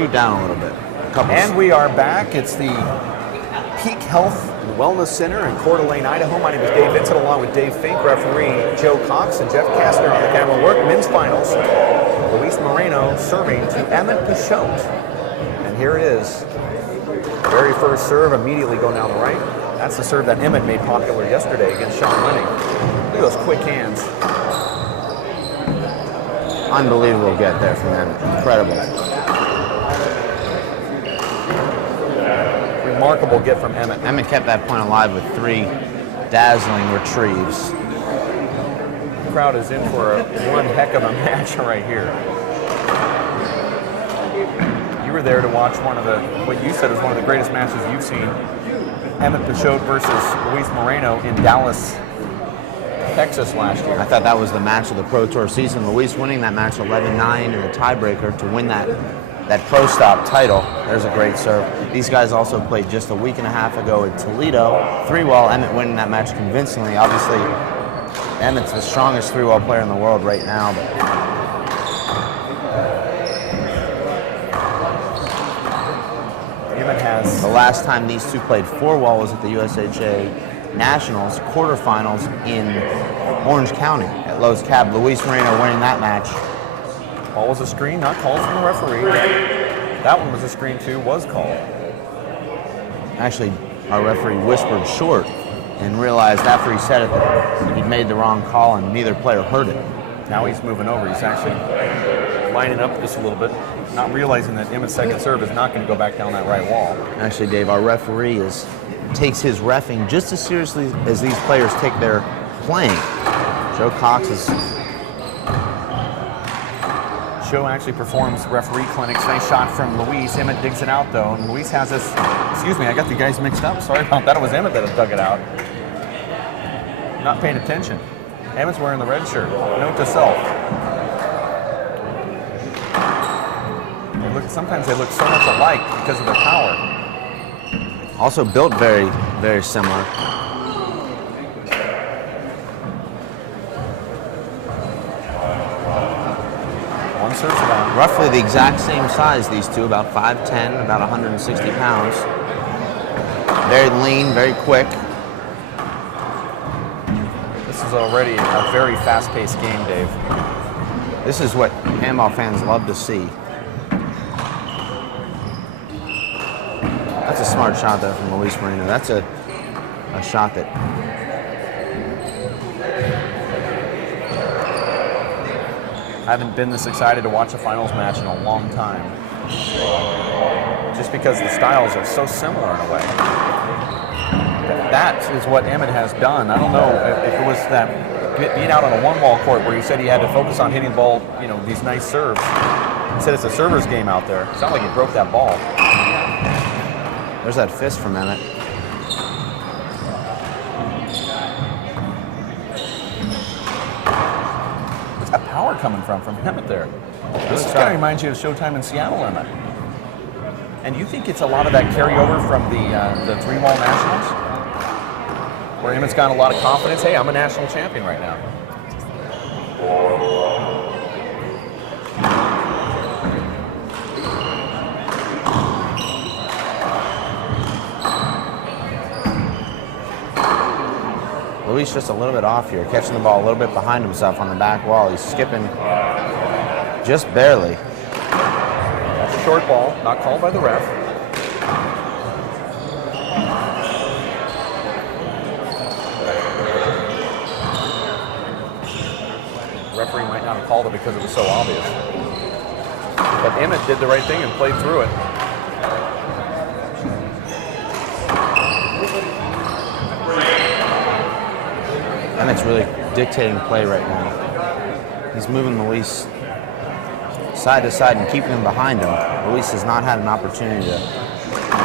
scoot down a little bit. And we are back. It's the Peak Health and Wellness Center in Coeur d'Alene, Idaho. My name is Dave Vincent, along with Dave Fink, referee Joe Cox, and Jeff Kastner on the camera work. Men's finals. Luis Moreno serving to Emmett Peixoto. And here it is. Very first serve, immediately going down the right. That's the serve that Emmett made popular yesterday against Sean Lenning. Look at those quick hands. Unbelievable get there from Emmett. Incredible. Remarkable get from Emmett. Emmett kept that point alive with 3 dazzling retrieves. The crowd is in for one heck of a match right here. You were there to watch one of what you said is one of the greatest matches you've seen. Emmett Peixoto versus Luis Moreno in Dallas, Texas last year. I thought that was the match of the Pro Tour season. Luis winning that match 11-9 in the tiebreaker to win that Pro Stop title. There's a great serve. These guys also played just a week and a half ago in Toledo. 3-wall, Emmett winning that match convincingly. Obviously, Emmett's the strongest 3-wall player in the world right now. But Emmett has... The last time these two played 4-wall was at the USHA Nationals quarterfinals in Orange County at Lowe's Cab. Luis Moreno winning that match. Ball was a screen, not called from the referee. That one was a screen too, was called. Actually, our referee whispered short and realized after he said it that he'd made the wrong call and neither player heard it. Now he's moving over. He's actually lining up just a little bit, not realizing that Emmett's second serve is not going to go back down that right wall. Actually, Dave, our referee takes his reffing just as seriously as these players take their playing. Joe Cox is... Joe actually performs referee clinics. Nice shot from Luis. Emmett digs it out though, and Luis has this. Excuse me, I got the guys mixed up. Sorry about that. It was Emmett that had dug it out. Not paying attention. Emmett's wearing the red shirt. Note to self. Sometimes they look so much alike because of their power. Also built very, very similar. Roughly the exact same size, these two, about 5'10", about 160 pounds. Very lean, very quick. This is already a very fast-paced game, Dave. This is what handball fans love to see. That's a smart shot there from Luis Moreno. That's a shot that I haven't been this excited to watch a finals match in a long time. Just because the styles are so similar in a way. That is what Emmett has done. I don't know if it was that being out on a one-wall court where he said he had to focus on hitting the ball, these nice serves. He said it's a server's game out there. It sounded like he broke that ball. There's that fist from Emmett. Power coming from Emmett there. This kind of reminds you of Showtime in Seattle, Emmett. And you think it's a lot of that carryover from the 3-wall nationals? Where Emmett's got a lot of confidence. Hey, I'm a national champion right now. Luis just a little bit off here, catching the ball a little bit behind himself on the back wall. He's skipping just barely. That's a short ball, not called by the ref. The referee might not have called it because it was so obvious. But Emmett did the right thing and played through it. Emmett's really dictating play right now. He's moving Luis side to side and keeping him behind him. Luis has not had an opportunity to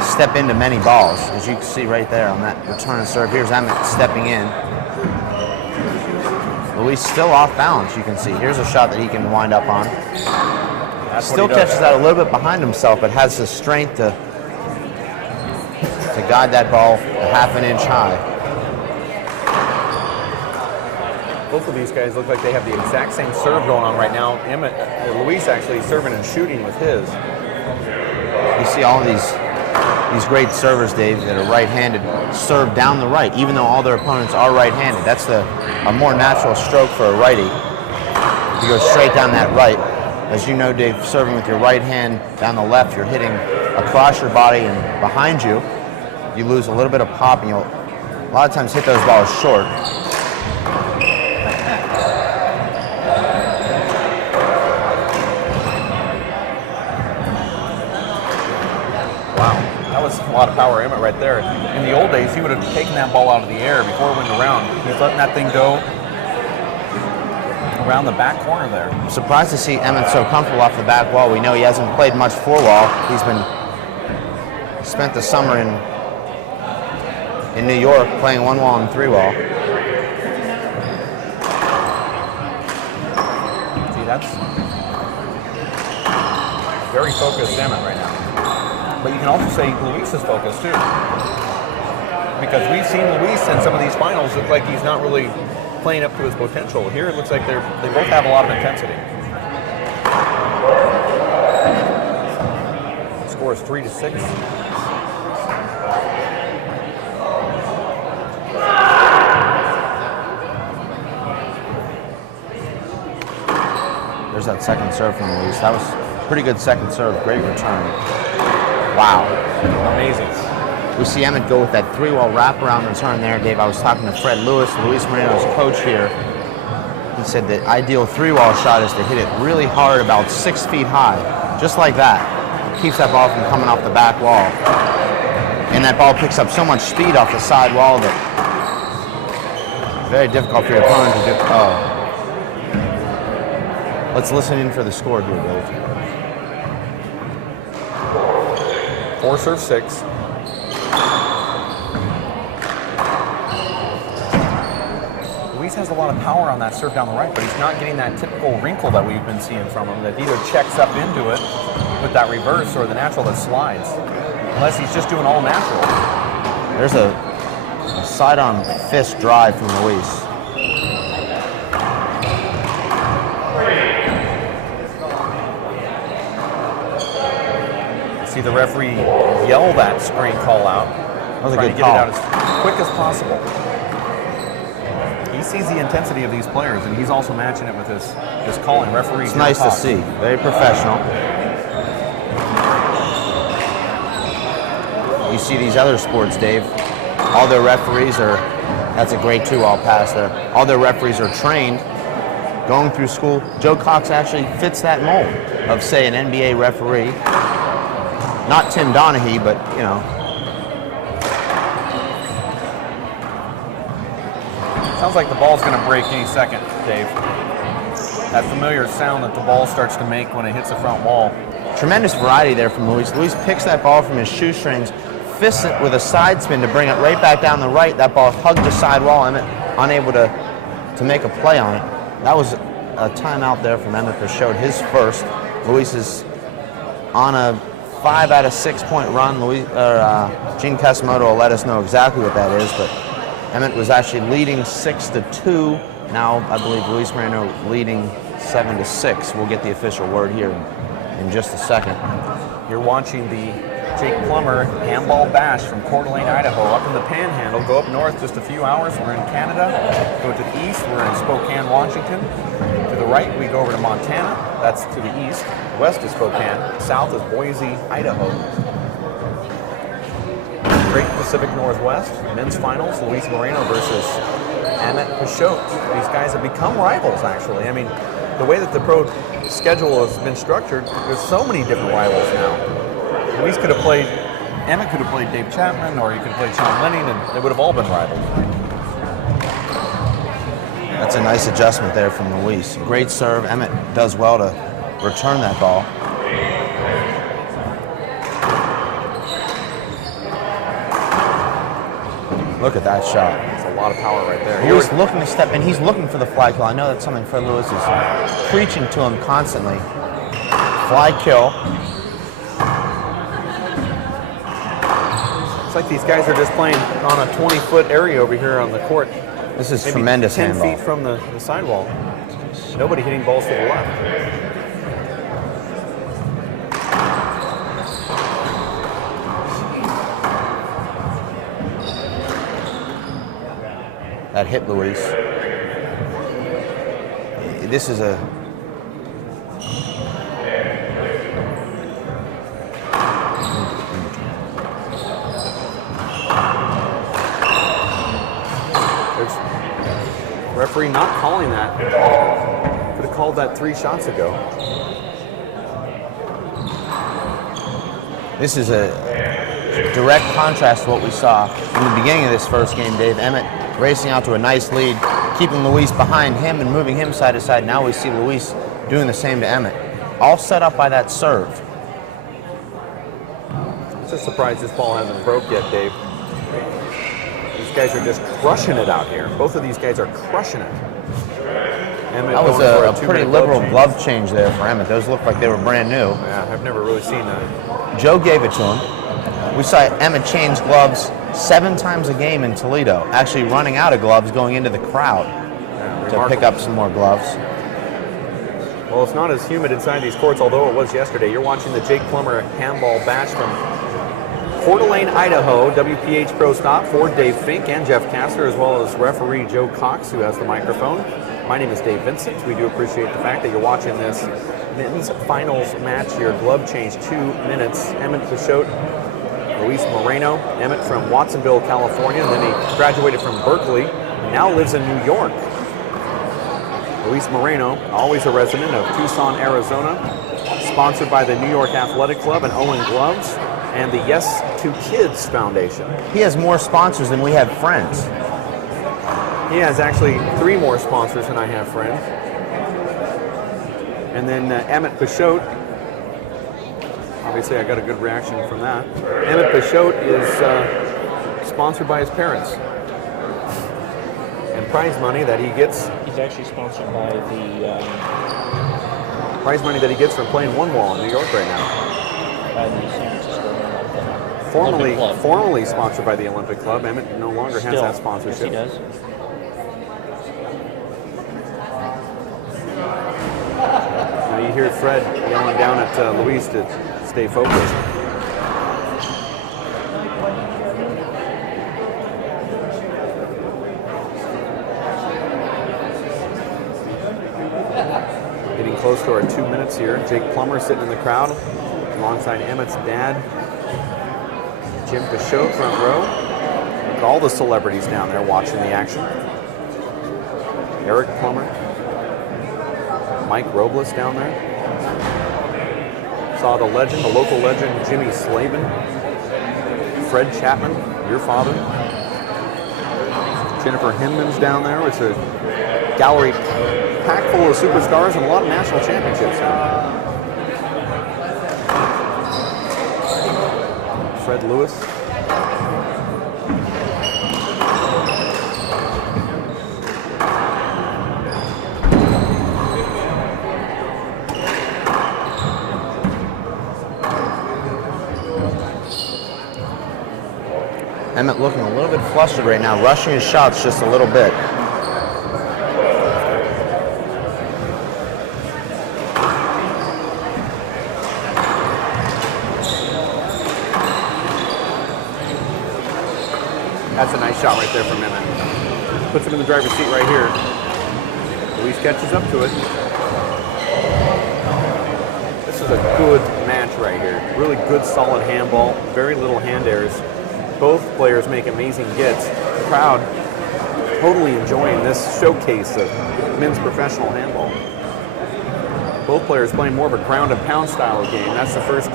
step into many balls, as you can see right there on that return and serve. Here's Emmett stepping in. Luis still off balance, you can see. Here's a shot that he can wind up on. Still catches that a little bit behind himself, but has the strength to guide that ball a half an inch high. Both of these guys look like they have the exact same serve going on right now. Luis actually serving and shooting with his. You see all of these great servers, Dave, that are right-handed serve down the right, even though all their opponents are right-handed. That's a more natural stroke for a righty. You go straight down that right. As you know, Dave, serving with your right hand down the left, you're hitting across your body and behind you. You lose a little bit of pop, and you'll a lot of times hit those balls short. Was a lot of power Emmett right there. In the old days, he would have taken that ball out of the air before it went around. He's letting that thing go around the back corner there. I'm surprised to see Emmett so comfortable off the back wall. We know he hasn't played much four wall. He's spent the summer in New York playing one wall and three wall. See, that's very focused Emmett right now. But you can also say Luis is focused too. Because we've seen Luis in some of these finals look like he's not really playing up to his potential. Here it looks like they both have a lot of intensity. The score is 3-6. There's that second serve from Luis. That was a pretty good second serve. Great return. Wow. Amazing. We see Emmett go with that three-wall wraparound return there, Dave. I was talking to Fred Lewis, Luis Moreno's coach here. He said the ideal three-wall shot is to hit it really hard, about 6 feet high, just like that. Keeps that ball from coming off the back wall. And that ball picks up so much speed off the side wall that it's very difficult for your opponent to do. Oh. Let's listen in for the score here, Dave. 4-6. Luis has a lot of power on that serve down the right, but he's not getting that typical wrinkle that we've been seeing from him, that either checks up into it with that reverse or the natural that slides. Unless he's just doing all natural. There's a side-on fist drive from Luis. See the referee yell that screen call out. That was a trying good to get call. it out as quick as possible. He sees the intensity of these players, and he's also matching it with his calling. Referee. It's nice to see. Very professional. You see these other sports, Dave. All their referees are. That's a great two-all pass there. All their referees are trained, going through school. Joe Cox actually fits that mold of, say, an NBA referee. Not Tim Donaghy, but, you know. Sounds like the ball's going to break any second, Dave. That familiar sound that the ball starts to make when it hits the front wall. Tremendous variety there from Luis. Luis picks that ball from his shoestrings, fists it with a side spin to bring it right back down the right. That ball hugged the side wall. Emmett unable to make a play on it. That was a timeout there from Emmett Peixoto, his first. Luis is on a 5 out of 6 point run. Gene Casimoto will let us know exactly what that is, but Emmett was actually leading 6-2. Now I believe Luis Moreno leading 7-6. We'll get the official word here in just a second. You're watching the Jake Plummer Handball Bash from Coeur d'Alene, Idaho, up in the Panhandle. Go up north just a few hours, we're in Canada. Go to the east, we're in Spokane, Washington. To the right, we go over to Montana. That's to the east. West is Spokane. South is Boise, Idaho. Great Pacific Northwest. Men's finals, Luis Moreno versus Emmett Peixoto. These guys have become rivals, actually. I mean, the way that the pro schedule has been structured, there's so many different rivals now. Emmett could have played Dave Chapman, or he could have played Sean Lenning, and they would have all been rivals. That's a nice adjustment there from Luis. Great serve. Emmett does well to return that ball. Look at that shot. It's a lot of power right there. Luis looking to step in. He's looking for the fly kill. I know that's something Fred Lewis is preaching to him constantly. Fly kill. It's like these guys are just playing on a 20-foot area over here on the court. This is Maybe tremendous 10 handball. feet from the sidewall. Nobody hitting balls to the left. that hit Luis. This is a... Referee not calling that. Could have called that 3 shots ago. This is a direct contrast to what we saw in the beginning of this first game, Dave. Emmett racing out to a nice lead, keeping Luis behind him and moving him side to side. Now we see Luis doing the same to Emmett. All set up by that serve. I'm just surprised this ball hasn't broke yet, Dave. These guys are just crushing it out here. Both of these guys are crushing it. Emmett that was a pretty liberal glove change there for Emmett. Those looked like they were brand new. Yeah, I've never really seen that. Joe gave it to him. We saw Emmett change gloves 7 times a game in Toledo, actually running out of gloves going into the crowd to pick up some more gloves. Well, it's not as humid inside these courts, although it was yesterday. You're watching the Jake Plummer handball batch from Coeur d'Alene, Idaho, WPH Pro Stop for Dave Fink and Jeff Kastner, as well as referee Joe Cox, who has the microphone. My name is Dave Vincent. We do appreciate the fact that you're watching this men's finals match here. Glove change, 2 minutes. Emmett Peixoto, Luis Moreno. Emmett from Watsonville, California, and then he graduated from Berkeley and now lives in New York. Luis Moreno, always a resident of Tucson, Arizona, sponsored by the New York Athletic Club and Owen Gloves and the Yes to Kids Foundation. He has more sponsors than we have friends. He has actually 3 more sponsors than I have friends. And then Emmett Peixoto, obviously I got a good reaction from that. Emmett Peixoto is sponsored by his parents. And prize money that he gets... He's actually sponsored by the... prize money that he gets from playing one wall in New York right now. By the San Francisco Formerly sponsored by the Olympic Club. Emmett no longer has that sponsorship. Yes, he does. Now you hear Fred yelling down at Luis to stay focused. Getting close to our 2 minutes here. Jake Plummer sitting in the crowd alongside Emmett's dad, Jim Peixoto, front row. With all the celebrities down there watching the action. Eric Plummer, Mike Robles down there. Saw the legend, the local legend, Jimmy Slavin. Fred Chapman, your father. Jennifer Hinman's down there. It's a gallery packed full of superstars and a lot of national championships down there. Fred Lewis. Emmett looking a little bit flustered right now, rushing his shots just a little bit. That's a nice shot right there from Emmett. Puts him in the driver's seat right here. Luis catches up to it. This is a good match right here. Really good, solid handball. Very little hand errors. Both players make amazing gets. The crowd totally enjoying this showcase of men's professional handball. Both players playing more of a ground and pound style of game. That's the first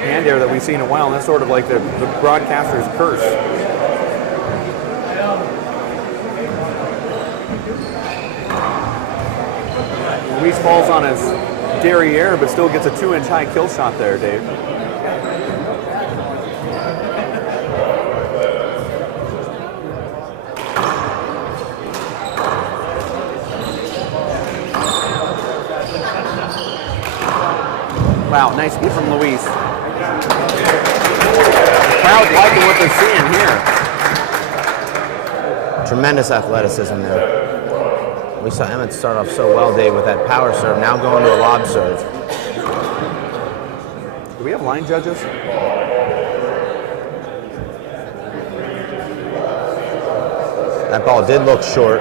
hand error that we've seen in a while, and that's sort of like the broadcaster's curse. Luis falls on his derriere, but still gets a 2-inch high kill shot there, Dave. Wow, nice hit from Luis. The crowd liking what they're seeing here. Tremendous athleticism there. We saw Emmett start off so well, Dave, with that power serve, now going to a lob serve. Do we have line judges? That ball did look short.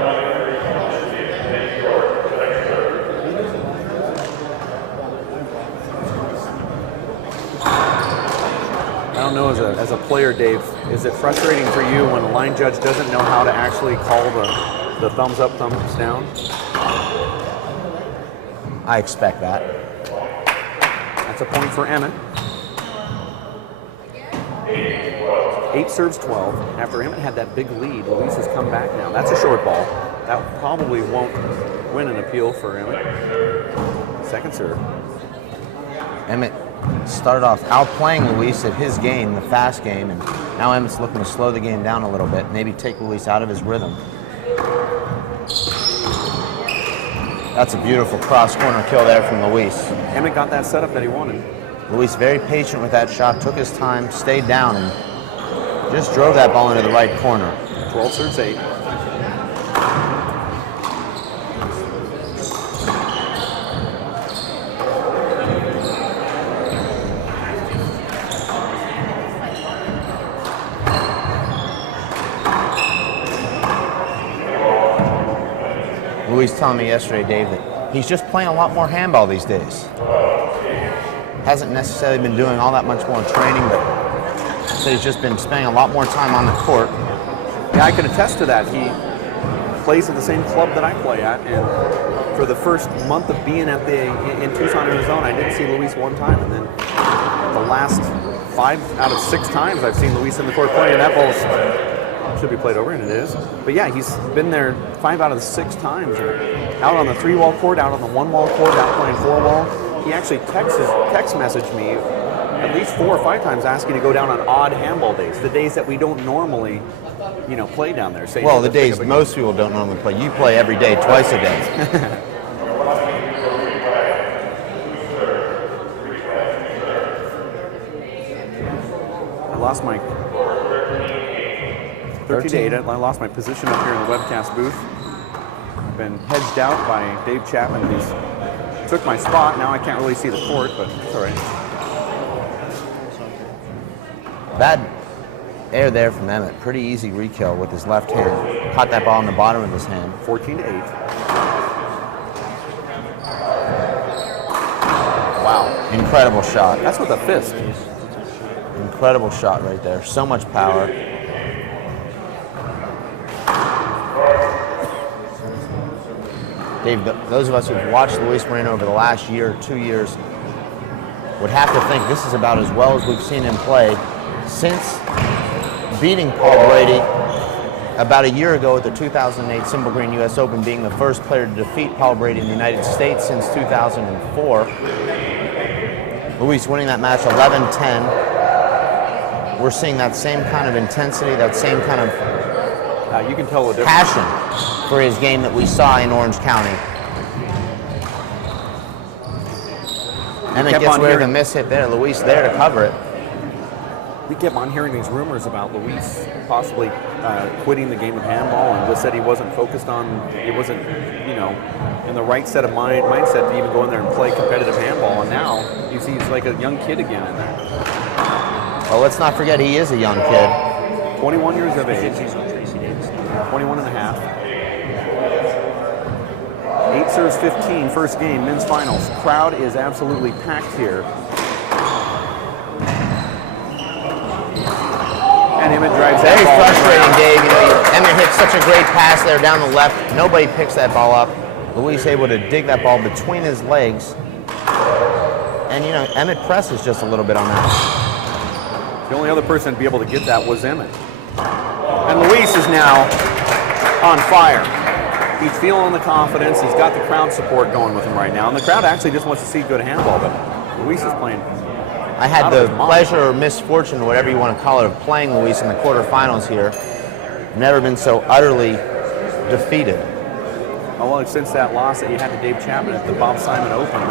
I don't know, as a player, Dave, is it frustrating for you when a line judge doesn't know how to actually call the thumbs up, thumbs down? I expect that. That's a point for Emmett. 8 serves 12. After Emmett had that big lead, Luis has come back now. That's a short ball. That probably won't win an appeal for Emmett. Second serve. Emmett started off outplaying Luis at his game, the fast game, and now Emmett's looking to slow the game down a little bit, maybe take Luis out of his rhythm. That's a beautiful cross-corner kill there from Luis. Emmett got that setup that he wanted. Luis very patient with that shot, took his time, stayed down, and just drove that ball into the right corner. 12 serves 8. Luis telling me yesterday, Dave, that he's just playing a lot more handball these days. Hasn't necessarily been doing all that much more training, but so he's just been spending a lot more time on the court. Yeah, I can attest to that. He plays at the same club that I play at, and for the first month of being in Tucson, Arizona, I didn't see Luis one time, and then the last 5 out of 6 times I've seen Luis in the court playing, that ball should be played over, and it is. But yeah, he's been there 5 out of the 6 times. Out on the 3-wall court, out on the 1-wall court, out playing 4-wall. He actually text messaged me at least 4 or 5 times asking to go down on odd handball days, the days that we don't normally, play down there. Saying, well, the days most people don't normally play. You play every day, twice a day. I lost my 13-8. I lost my position up here in the webcast booth. I've been hedged out by Dave Chapman. He's took my spot. Now I can't really see the court, but it's all right. Bad air there from Emmett. Pretty easy re-kill with his left hand. Caught that ball in the bottom of his hand. 14-8. Wow. Incredible shot. That's with a fist. Incredible shot right there. So much power. Dave, those of us who've watched Luis Moreno over the last year or 2 years would have to think this is about as well as we've seen him play since beating Paul Brady about a year ago at the 2008 Symbol Green U.S. Open, being the first player to defeat Paul Brady in the United States since 2004. Luis winning that match 11-10. We're seeing that same kind of intensity, that same kind of you can tell the difference. passion for his game that we saw in Orange County. Emmett gets rid of the miss hit there. Luis there to cover it. We kept on hearing these rumors about Luis possibly quitting the game of handball, and just said he wasn't focused on, he wasn't, in the right set of mindset to even go in there and play competitive handball. And now you see he's like a young kid again in there. Well, let's not forget he is a young kid. 21 years of age. 21 and a half. 8 serves 15, first game, men's finals. Crowd is absolutely packed here. And Emmett drives that Very ball frustrating, around. Dave. Emmett hits such a great pass there down the left. Nobody picks that ball up. Luis able to dig that ball between his legs. And, Emmett presses just a little bit on that. The only other person to be able to get that was Emmett. And Luis is now on fire. He's feeling the confidence. He's got the crowd support going with him right now. And the crowd actually just wants to see good handball, but Luis is playing. I had the pleasure or misfortune, whatever you want to call it, of playing Luis in the quarterfinals here. Never been so utterly defeated. Oh, well, since that loss that you had to Dave Chapman at the Bob Simon Open,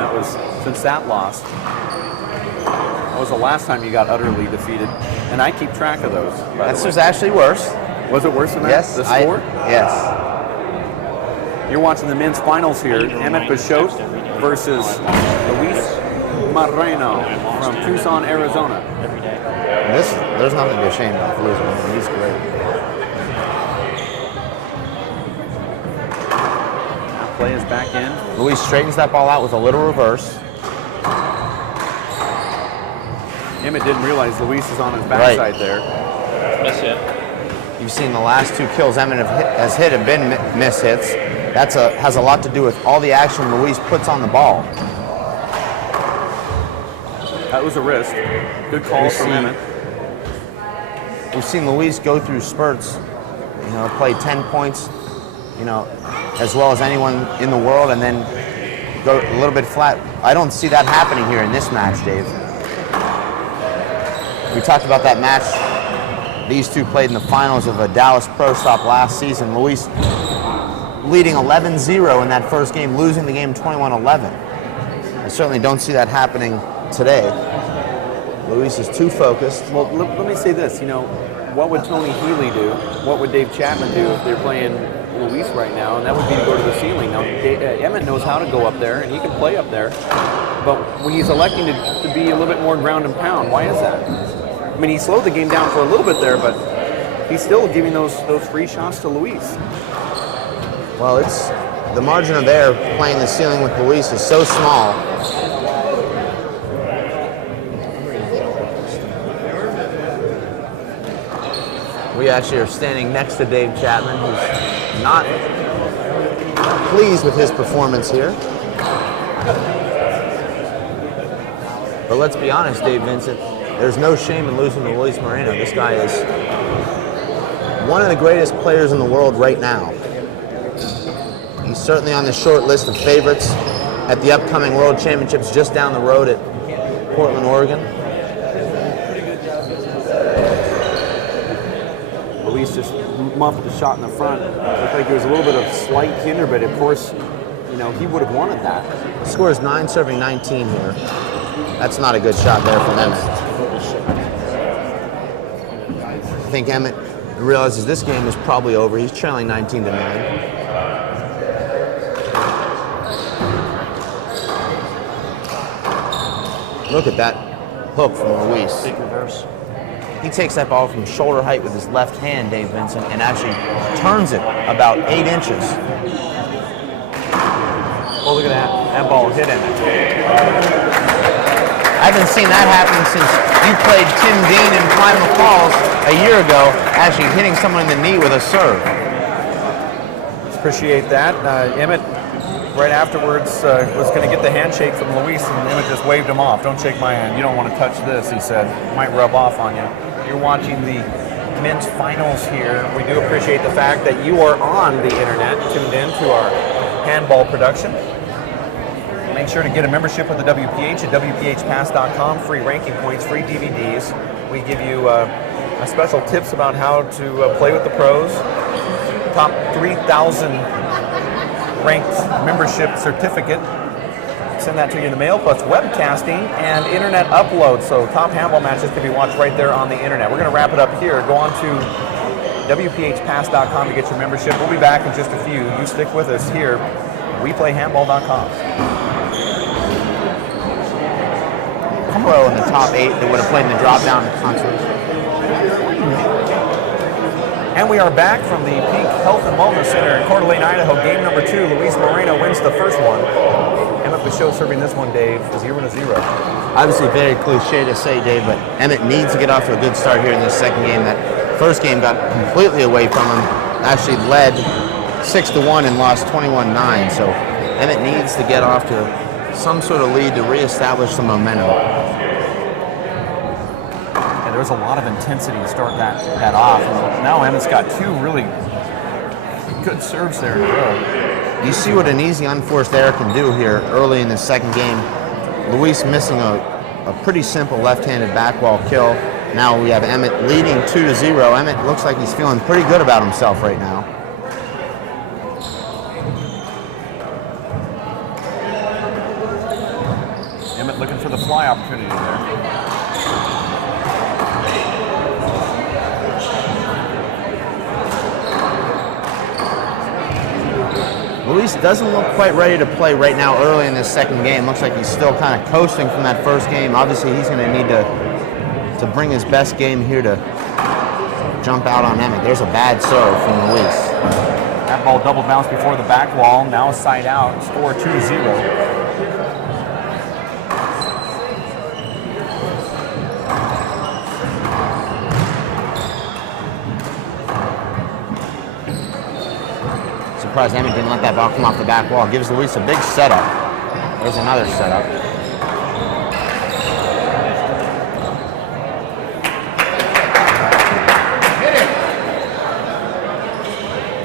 since that loss, that was the last time you got utterly defeated. And I keep track of those. This was actually worse. Was it worse than that? Yes. The score? Yes. You're watching the men's finals here. Emmett Peixoto versus Luis Moreno from Tucson, Arizona. There's nothing to be ashamed of. Luis Moreno. He's great. play is back in. Luis straightens that ball out with a little reverse. Emmett didn't realize Luis is on his backside there. Miss hit. You've seen the last 2 kills Emmett has hit have been miss hits. Has a lot to do with all the action Luis puts on the ball. That was a wrist. Good call from Emmett. We've seen Luis go through spurts, play 10 points, as well as anyone in the world, and then go a little bit flat. I don't see that happening here in this match, Dave. We talked about that match. These two played in the finals of a Dallas Pro Stop last season. Luis leading 11-0 in that first game, losing the game 21-11. I certainly don't see that happening today. Luis is too focused. Well, let me say this. What would Tony Healy do? What would Dave Chapman do if they're playing Luis right now? And that would be to go to the ceiling. Now, Emmett knows how to go up there, and he can play up there. But when he's electing to be a little bit more ground and pound, why is that? I mean, he slowed the game down for a little bit there, but he's still giving those free shots to Luis. Well, it's the margin of error playing the ceiling with Luis is so small. We actually are standing next to Dave Chapman, who's not pleased with his performance here. But let's be honest, Dave Vincent, there's no shame in losing to Luis Moreno. This guy is one of the greatest players in the world right now. He's certainly on the short list of favorites at the upcoming World Championships just down the road at Portland, Oregon. Luis just muffed the shot in the front. Looked like there was a little bit of slight hinder, but of course, he would have wanted that. The score is 9 serving 19 here. That's not a good shot there from Emmett. I think Emmett realizes this game is probably over. He's trailing 19-9. Look at that hook from Luis. Big reverse. He takes that ball from shoulder height with his left hand, Dave Vincent, and actually turns it about 8 inches. Oh, look at that. That ball hit Emmett. I haven't seen that happen since you played Tim Dean in Klamath Falls a year ago, actually hitting someone in the knee with a serve. Appreciate that. Emmett, right afterwards, was going to get the handshake from Luis, and Emmett just waved him off. Don't shake my hand. You don't want to touch this, he said. It might rub off on you. You're watching the men's finals here. We do appreciate the fact that you are on the internet, tuned in to our handball production. Make sure to get a membership with the WPH at WPHpass.com. Free ranking points, free DVDs. We give you special tips about how to play with the pros. Top 3,000 ranked membership certificate. Send that to you in the mail, plus webcasting and internet upload. So top handball matches can be watched right there on the internet. We're going to wrap it up here. Go on to WPHpass.com to get your membership. We'll be back in just a few. You stick with us here. WePlayHandball.com. Pro in the top 8 that would have played in the drop-down contest. And we are back from the Peak Health and Wellness Center in Coeur d'Alene, Idaho. Game number 2. Luis Moreno wins the first one. Emmett Peixoto serving this one, Dave, 0-0. Obviously very cliche to say, Dave, but Emmett needs to get off to a good start here in this second game. That first game got completely away from him. Actually led 6-1 and lost 21-9. So Emmett needs to get off to some sort of lead to reestablish some momentum. Yeah, there was a lot of intensity to start that off. And now Emmett's got 2 really good serves there in a row. You see what an easy unforced error can do here early in the second game. Luis missing a pretty simple left-handed back wall kill. Now we have Emmett leading 2-0. Emmett looks like he's feeling pretty good about himself right now. Emmett looking for the fly opportunity there. Luis doesn't look quite ready to play right now early in this second game. Looks like he's still kind of coasting from that first game. Obviously, he's going to need to bring his best game here to jump out on Emmett. There's a bad serve from Luis. That ball double bounce before the back wall. Now a side out. Score 2-0. Surprised Emmett didn't let that ball come off the back wall. Gives Luis a big setup. There's another setup.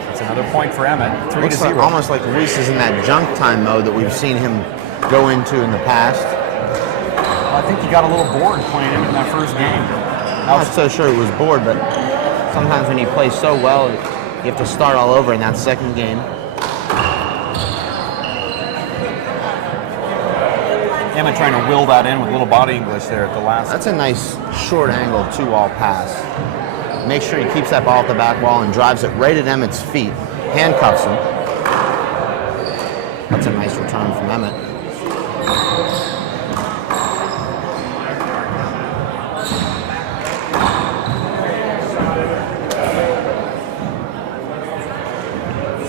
That's another point for Emmett. 3-0. Looks like, almost like Luis is in that junk time mode that we've seen him go into in the past. Well, I think he got a little bored playing him in that first game. I'm not so sure he was bored, but sometimes when you play so well, you have to start all over in that second game. Emmett trying to will that in with a little body English there at the last. That's a nice short angle two-wall pass. Make sure he keeps that ball at the back wall and drives it right at Emmett's feet. Handcuffs him. That's a nice return from Emmett.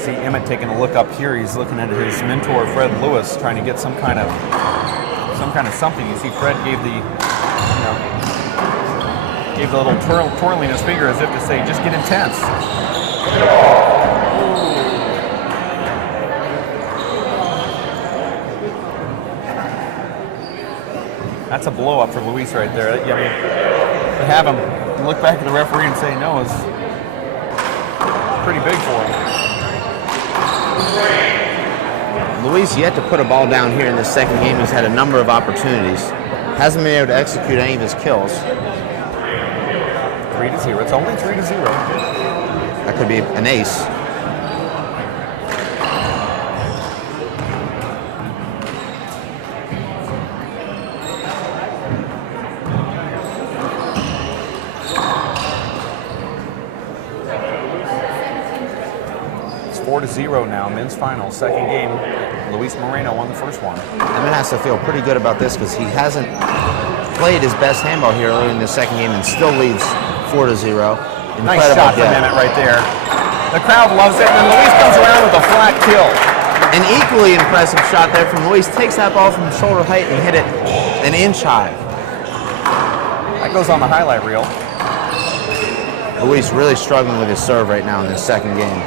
See Emmett taking a look up here. He's looking at his mentor Fred Lewis, trying to get some kind of something. You see Fred gave the little twirling his finger as if to say, just get intense. That's a blow up for Luis right there. I mean, to have him look back at the referee and say no is pretty big for him. Luis yet to put a ball down here in the second game. He's had a number of opportunities. Hasn't been able to execute any of his kills. 3-0. It's only 3-0. That could be an ace. It's 4-0 now. Men's final, second game. Luis Moreno won the first one. Emmett has to feel pretty good about this because he hasn't played his best handball here early in the second game and still leads 4-0. Nice shot from Emmett right there. The crowd loves it, and then Luis comes around with a flat kill. An equally impressive shot there from Luis. Takes that ball from shoulder height and hit it an inch high. That goes on the highlight reel. Luis really struggling with his serve right now in this second game.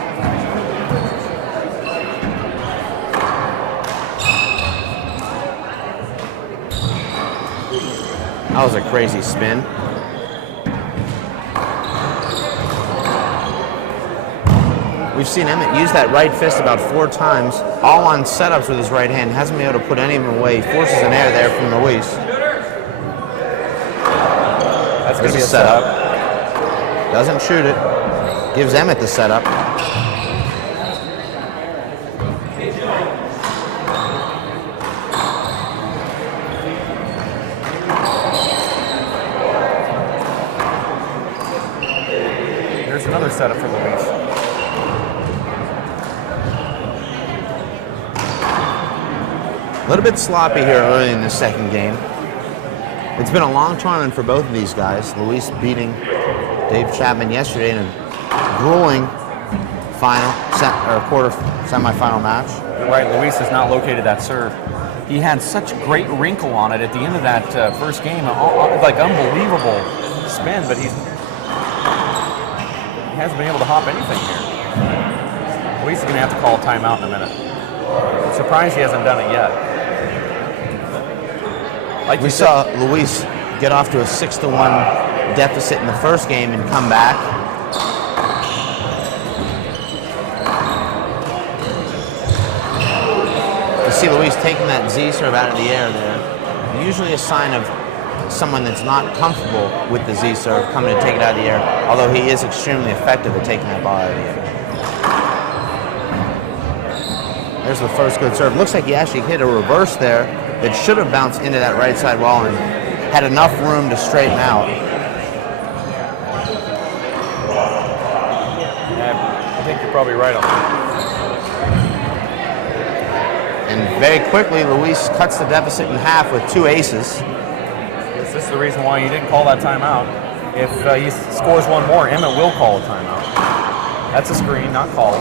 That was a crazy spin. We've seen Emmett use that right fist about 4 times, all on setups with his right hand. Hasn't been able to put any of them away. Forces an air there from Luis. That's going to be a setup. Doesn't shoot it. Gives Emmett the setup. Here's another setup for Luis. A little bit sloppy here early in the second game. It's been a long tournament for both of these guys. Luis beating Dave Chapman yesterday in a grueling semifinal match. You're right, Luis has not located that serve. He had such great wrinkle on it at the end of that first game. Like unbelievable spin, but he hasn't been able to hop anything here. Luis is going to have to call a timeout in a minute. I'm surprised he hasn't done it yet. Like we saw Luis get off to a 6-1 deficit in the first game and come back. You see Luis taking that Z serve out of the air there. Usually a sign of someone that's not comfortable with the Z serve coming to take it out of the air, although he is extremely effective at taking that ball out of the air. There's the first good serve. Looks like he actually hit a reverse there that should have bounced into that right side wall and had enough room to straighten out. I think you're probably right on that. And very quickly, Luis cuts the deficit in half with 2 aces. This is the reason why you didn't call that timeout. If he scores one more, Emmett will call a timeout. That's a screen, not called.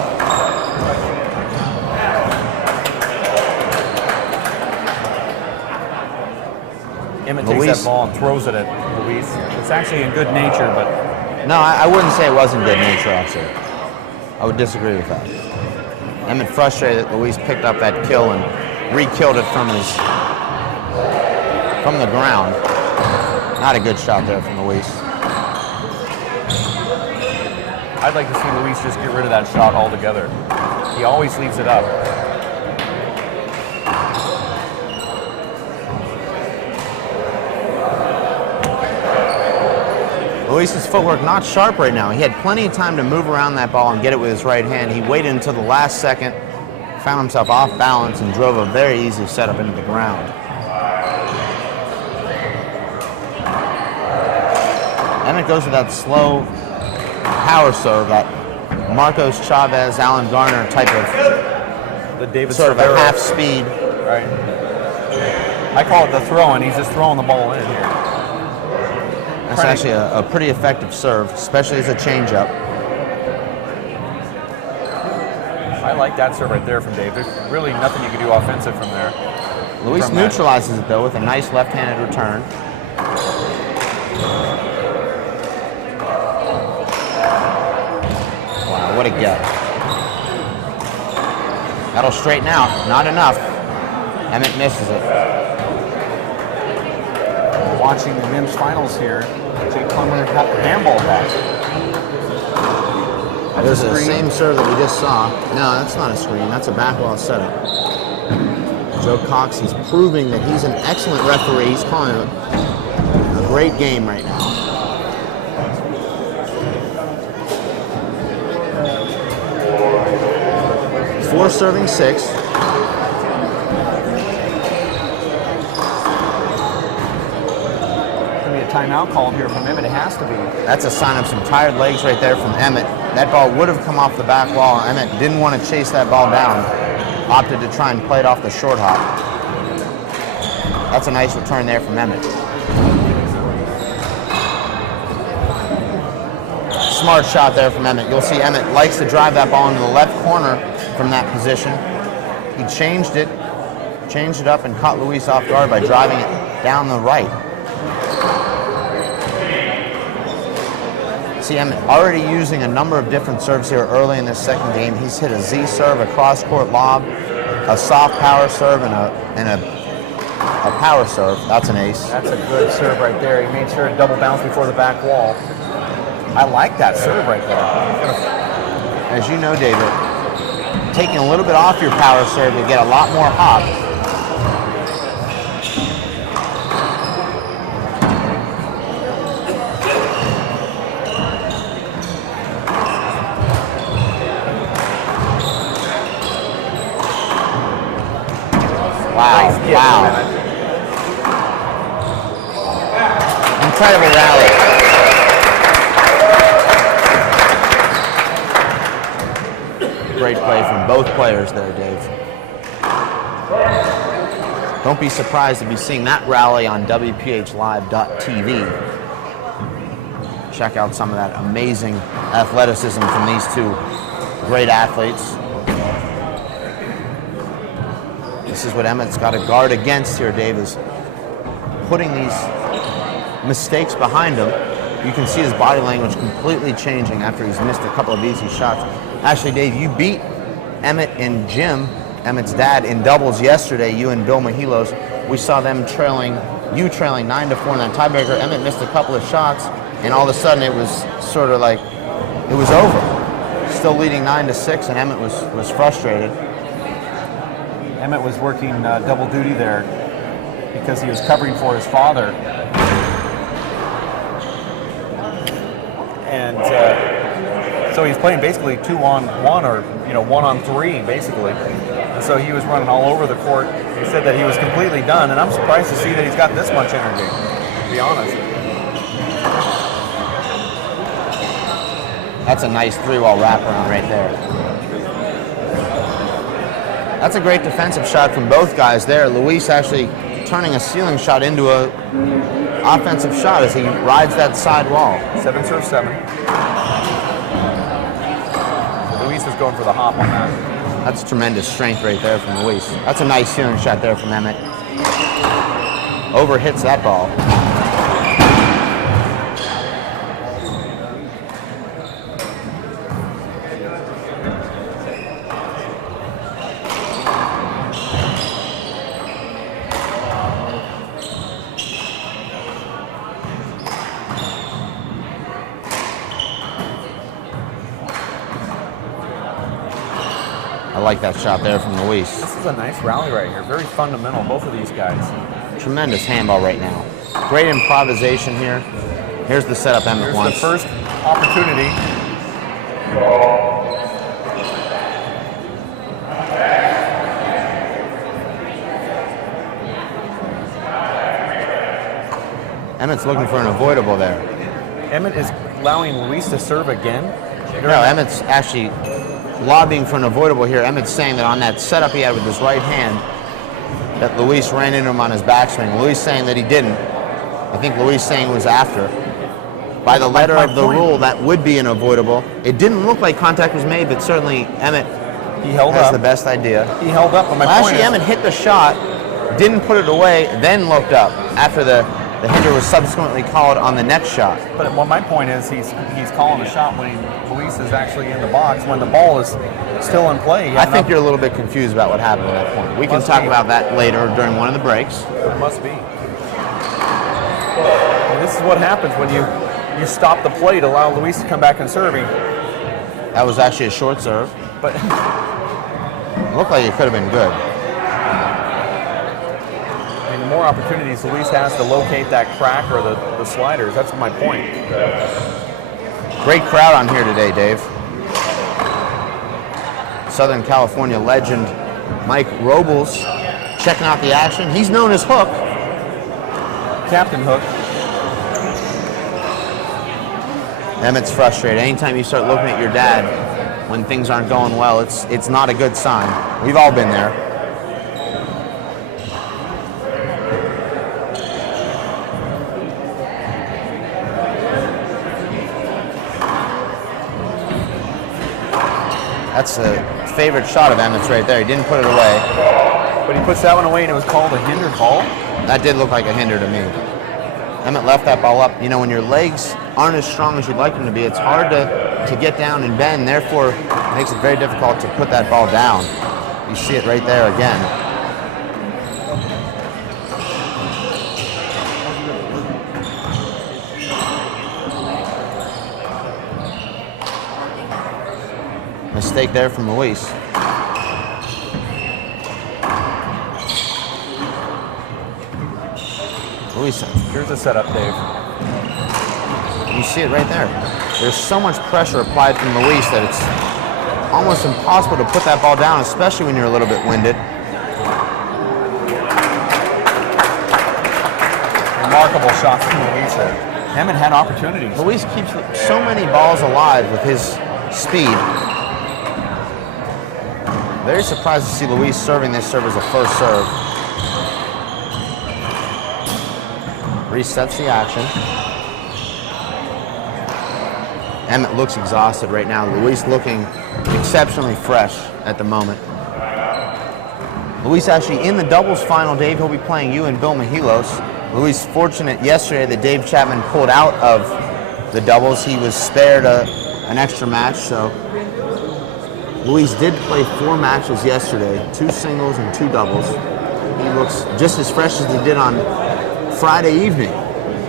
Emmett takes that ball and throws it at Luis. It's actually in good nature, but... No, I wouldn't say it wasn't good nature, actually. I would disagree with that. Emmett frustrated that Luis picked up that kill and re-killed it from the ground. Not a good shot there from Luis. I'd like to see Luis just get rid of that shot altogether. He always leaves it up. Luis's footwork not sharp right now. He had plenty of time to move around that ball and get it with his right hand. He waited until the last second, found himself off balance, and drove a very easy setup into the ground. Emmett goes with that slow power serve, that Marcos Chavez, Alan Garner type of the David sort of a half speed. Right. I call it the throw-in. He's just throwing the ball in here. That's actually a pretty effective serve, especially as a changeup. I like that serve right there from Dave. There's really nothing you can do offensive from there. Luis neutralizes it, though, with a nice left-handed return. Wow, what a get. That'll straighten out. Not enough. Emmett misses it. Watching the men's finals here, Jake Plummer handball back. There's the same serve that we just saw. No, that's not a screen. That's a backwall setup. Joe Cox, he's proving that he's an excellent referee. He's calling a great game right now. Four serving six. Timeout called here from Emmett. It has to be. That's a sign of some tired legs right there from Emmett. That ball would have come off the back wall. Emmett didn't want to chase that ball down. Opted to try and play it off the short hop. That's a nice return there from Emmett. Smart shot there from Emmett. You'll see Emmett likes to drive that ball into the left corner from that position. He changed it up and caught Luis off guard by driving it down the right. See Emmett already using a number of different serves here early in this second game. He's hit a Z serve, a cross-court lob, a soft power serve, and a power serve. That's an ace. That's a good serve right there. He made sure to double bounce before the back wall. I like that serve right there. As you know, David, taking a little bit off your power serve, you get a lot more hop. Wow. Incredible rally. Great play from both players there, Dave. Don't be surprised to be seeing that rally on WPHLive.tv. Check out some of that amazing athleticism from these two great athletes. This is what Emmett's got to guard against here, Dave, is putting these mistakes behind him. You can see his body language completely changing after he's missed a couple of easy shots. Actually, Dave, you beat Emmett and Jim, Emmett's dad, in doubles yesterday, you and Bill Mahilos. We saw them trailing 9-4 in that tiebreaker. Emmett missed a couple of shots, and all of a sudden it was sort of like it was over. Still leading 9-6, and Emmett was frustrated. Emmett was working double duty there because he was covering for his father. And so he's playing basically 2-on-1 or 1-on-3 basically. And so he was running all over the court. He said that he was completely done, and I'm surprised to see that he's got this much energy, to be honest. That's a nice 3-wall wraparound right there. That's a great defensive shot from both guys there. Luis actually turning a ceiling shot into a offensive shot as he rides that side wall. 7-serve 7. So Luis is going for the hop on that. That's tremendous strength right there from Luis. That's a nice ceiling shot there from Emmett. Over hits that ball. I like that shot there from Luis. This is a nice rally right here. Very fundamental, both of these guys. Tremendous handball right now. Great improvisation here. Here's the setup Emmett Here's wants. the first opportunity. Emmett's looking for an avoidable there. Emmett is allowing Luis to serve again. No, Emmett's actually lobbying for an avoidable here. Emmett's saying that on that setup he had with his right hand, that Luis ran into him on his backswing. Luis saying that he didn't. I think Luis saying it was after. By the letter of the rule, that would be an avoidable. It didn't look like contact was made, but certainly Emmett has the best idea. He held up, but my point actually, Emmett hit the shot, didn't put it away, then looked up after the hinder was subsequently called on the next shot. But my point is he's calling a shot when Luis is actually in the box, when the ball is still in play. I think you're a little bit confused about what happened at that point. We can talk about that later during one of the breaks. It must be. And this is what happens when you stop the play to allow Luis to come back and serve. That was actually a short serve. But it looked like it could have been good. I mean, the more opportunities Luis has to locate that crack or the sliders, that's my point. Great crowd on here today, Dave. Southern California legend Mike Robles checking out the action. He's known as Hook. Captain Hook. Emmett's frustrated. Anytime you start looking at your dad when things aren't going well, it's not a good sign. We've all been there. That's a favorite shot of Emmett's right there. He didn't put it away. But he puts that one away and it was called a hindered ball? That did look like a hinder to me. Emmett left that ball up. You know, when your legs aren't as strong as you'd like them to be, it's hard to get down and bend. Therefore, it makes it very difficult to put that ball down. You see it right there again. Mistake there from Luis. Luis, here's the setup, Dave. You see it right there. There's so much pressure applied from Luis that it's almost impossible to put that ball down, especially when you're a little bit winded. Remarkable shot from Luis there. Emmett had opportunities. Luis keeps so many balls alive with his speed. Very surprised to see Luis serving this serve as a first serve. Resets the action. Emmett looks exhausted right now. Luis looking exceptionally fresh at the moment. Luis actually in the doubles final, Dave. He'll be playing you and Bill Mihilos. Luis fortunate yesterday that Dave Chapman pulled out of the doubles. He was spared an extra match, so Luis did play 4 matches yesterday, 2 singles and 2 doubles. He looks just as fresh as he did on Friday evening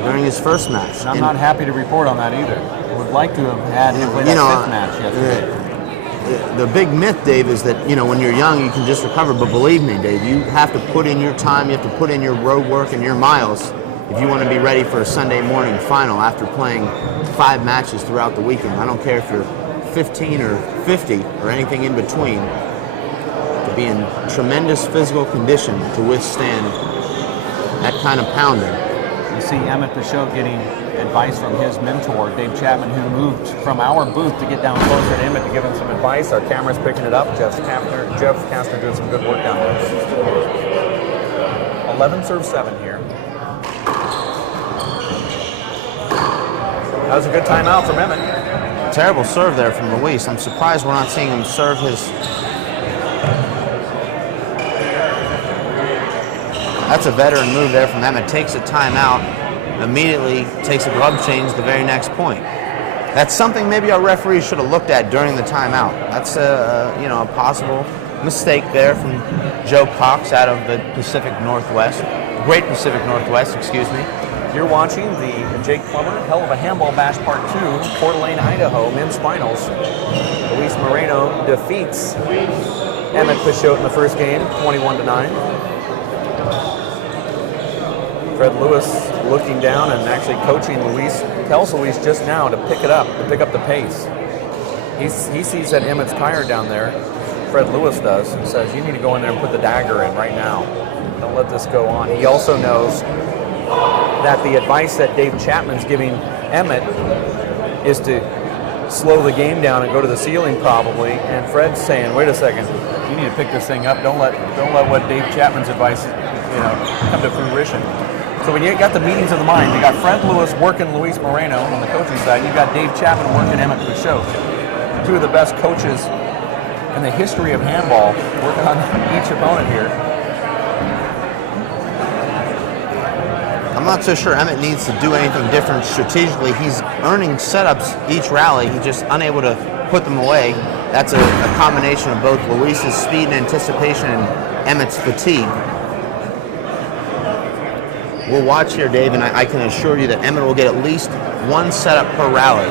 during his first match. And I'm not happy to report on that either. I would like to have had him play that 5th match yesterday. The big myth, Dave, is that when you're young you can just recover, but believe me, Dave, you have to put in your time, you have to put in your road work and your miles if you want to be ready for a Sunday morning final after playing 5 matches throughout the weekend. I don't care if you're 15 or 50 or anything in between, to be in tremendous physical condition to withstand that kind of pounding. You see Emmett Peixoto getting advice from his mentor, Dave Chapman, who moved from our booth to get down closer to Emmett to give him some advice. Our camera's picking it up. Jeff Kastner doing some good work down there. 11 serve 7 here. That was a good timeout from Emmett. Terrible serve there from Luis. I'm surprised we're not seeing him serve his That's a veteran move there from Emmett. Takes a timeout, immediately takes a glove change the very next point. That's something maybe our referees should have looked at during the timeout. That's a possible mistake there from Joe Cox out of the Pacific Northwest. Great Pacific Northwest, excuse me. You're watching the Jake Plummer Helluva Handball Bash Part 2, Coeur d'Alene, Idaho, men's finals. Luis Moreno defeats Emmett Peixoto in the first game, 21-9. Fred Lewis looking down and actually coaching Luis, tells Luis just now to pick it up, to pick up the pace. He sees that Emmett's tired down there, Fred Lewis does, and says, you need to go in there and put the dagger in right now. Don't let this go on. He also knows that the advice that Dave Chapman's giving Emmett is to slow the game down and go to the ceiling probably, and Fred's saying, wait a second, you need to pick this thing up. Don't let what Dave Chapman's advice come to fruition. So when you got the meetings of the mind, you got Fred Lewis working Luis Moreno on the coaching side, you got Dave Chapman working Emmett Peixoto. Two of the best coaches in the history of handball working on each opponent here. I'm not so sure Emmett needs to do anything different strategically. He's earning setups each rally. He's just unable to put them away. That's a combination of both Luis's speed and anticipation and Emmett's fatigue. We'll watch here, Dave, and I can assure you that Emmett will get at least one setup per rally.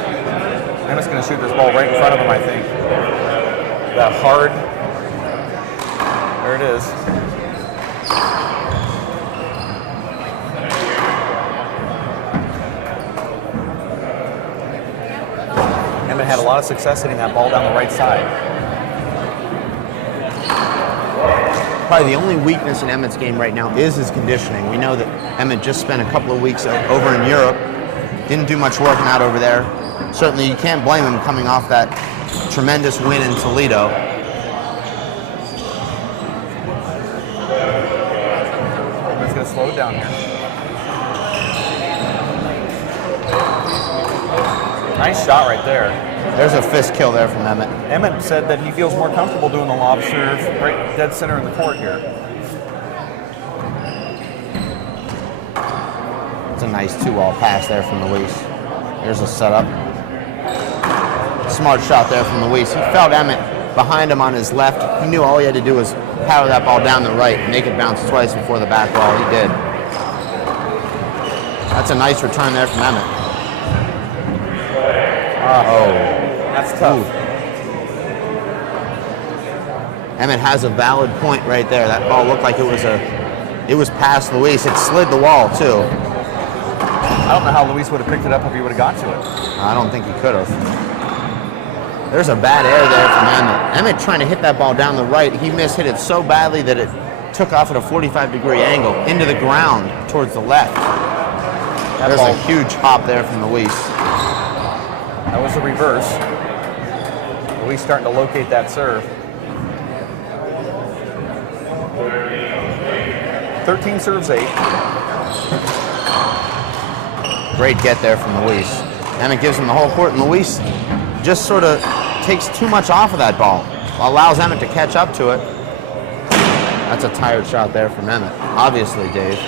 Emmett's going to shoot this ball right in front of him, I think. That hard. There it is. Emmett had a lot of success hitting that ball down the right side. Probably the only weakness in Emmett's game right now is his conditioning. We know that Emmett just spent a couple of weeks over in Europe, didn't do much working out over there. Certainly you can't blame him coming off that tremendous win in Toledo. Emmett's going to slow it down here. Nice shot right there. There's a fist kill there from Emmett. Emmett said that he feels more comfortable doing the lob serve right dead center in the court here. It's a nice two-ball pass there from Luis. There's a setup. Smart shot there from Luis. He felt Emmett behind him on his left. He knew all he had to do was power that ball down the right and make it bounce twice before the back wall. He did. That's a nice return there from Emmett. Oh, that's tough. Ooh. Emmett has a valid point right there. That ball looked like it was past Luis. It slid the wall too. I don't know how Luis would have picked it up if he would have got to it. I don't think he could have. There's a bad error there from Emmett. Emmett trying to hit that ball down the right. He mishit it so badly that it took off at a 45-degree angle into the ground towards the left. There's a huge hop there from Luis. That was the reverse. Luis starting to locate that serve. 13 serves 8. Great get there from Luis. Emmett gives him the whole court, and Luis just sort of takes too much off of that ball. Allows Emmett to catch up to it. That's a tired shot there from Emmett. Obviously, Dave,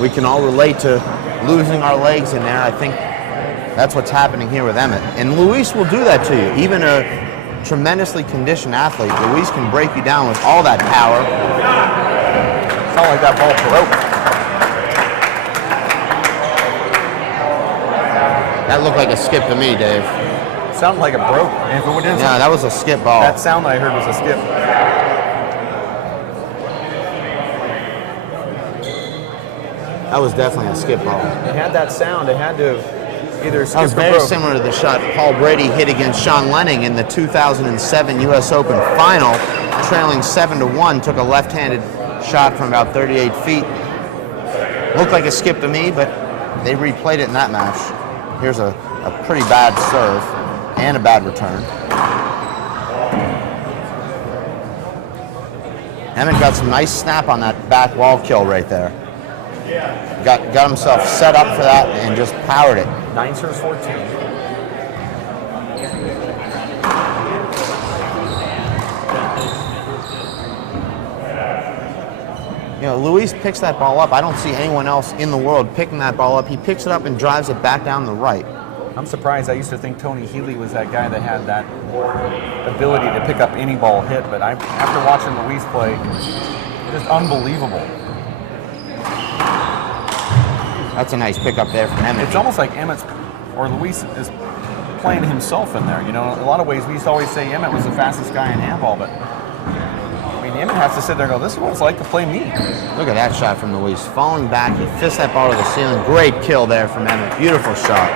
we can all relate to losing our legs in there. I think that's what's happening here with Emmett. And Luis will do that to you. Even a tremendously conditioned athlete, Luis can break you down with all that power. It's not like that ball broke. That looked like a skip to me, Dave. It sounded like it broke. And if it wouldn't, yeah, that was a skip ball. That sound I heard was a skip. That was definitely a skip ball. It had that sound. It had to either skip That was or very broke. similar to the shot Paul Brady hit against Sean Lenning in the 2007 U.S. Open final, trailing 7-1. Took a left-handed shot from about 38 feet. Looked like a skip to me, but they replayed it in that match. Here's a pretty bad serve and a bad return. Emmett got some nice snap on that back wall kill right there. Got himself set up for that and just powered it. 9 serves 14. You know, Luis picks that ball up. I don't see anyone else in the world picking that ball up. He picks it up and drives it back down the right. I'm surprised. I used to think Tony Healy was that guy that had that ability to pick up any ball hit, but after watching Luis play, just unbelievable. That's a nice pickup there from Emmett. It's almost like Luis is playing himself in there. You know, in a lot of ways, we used to always say Emmett was the fastest guy in handball, but I mean, Emmett has to sit there and go, this is what it's like to play me. Look at that shot from Luis. Falling back, he fists that ball to the ceiling. Great kill there from Emmett. Beautiful shot.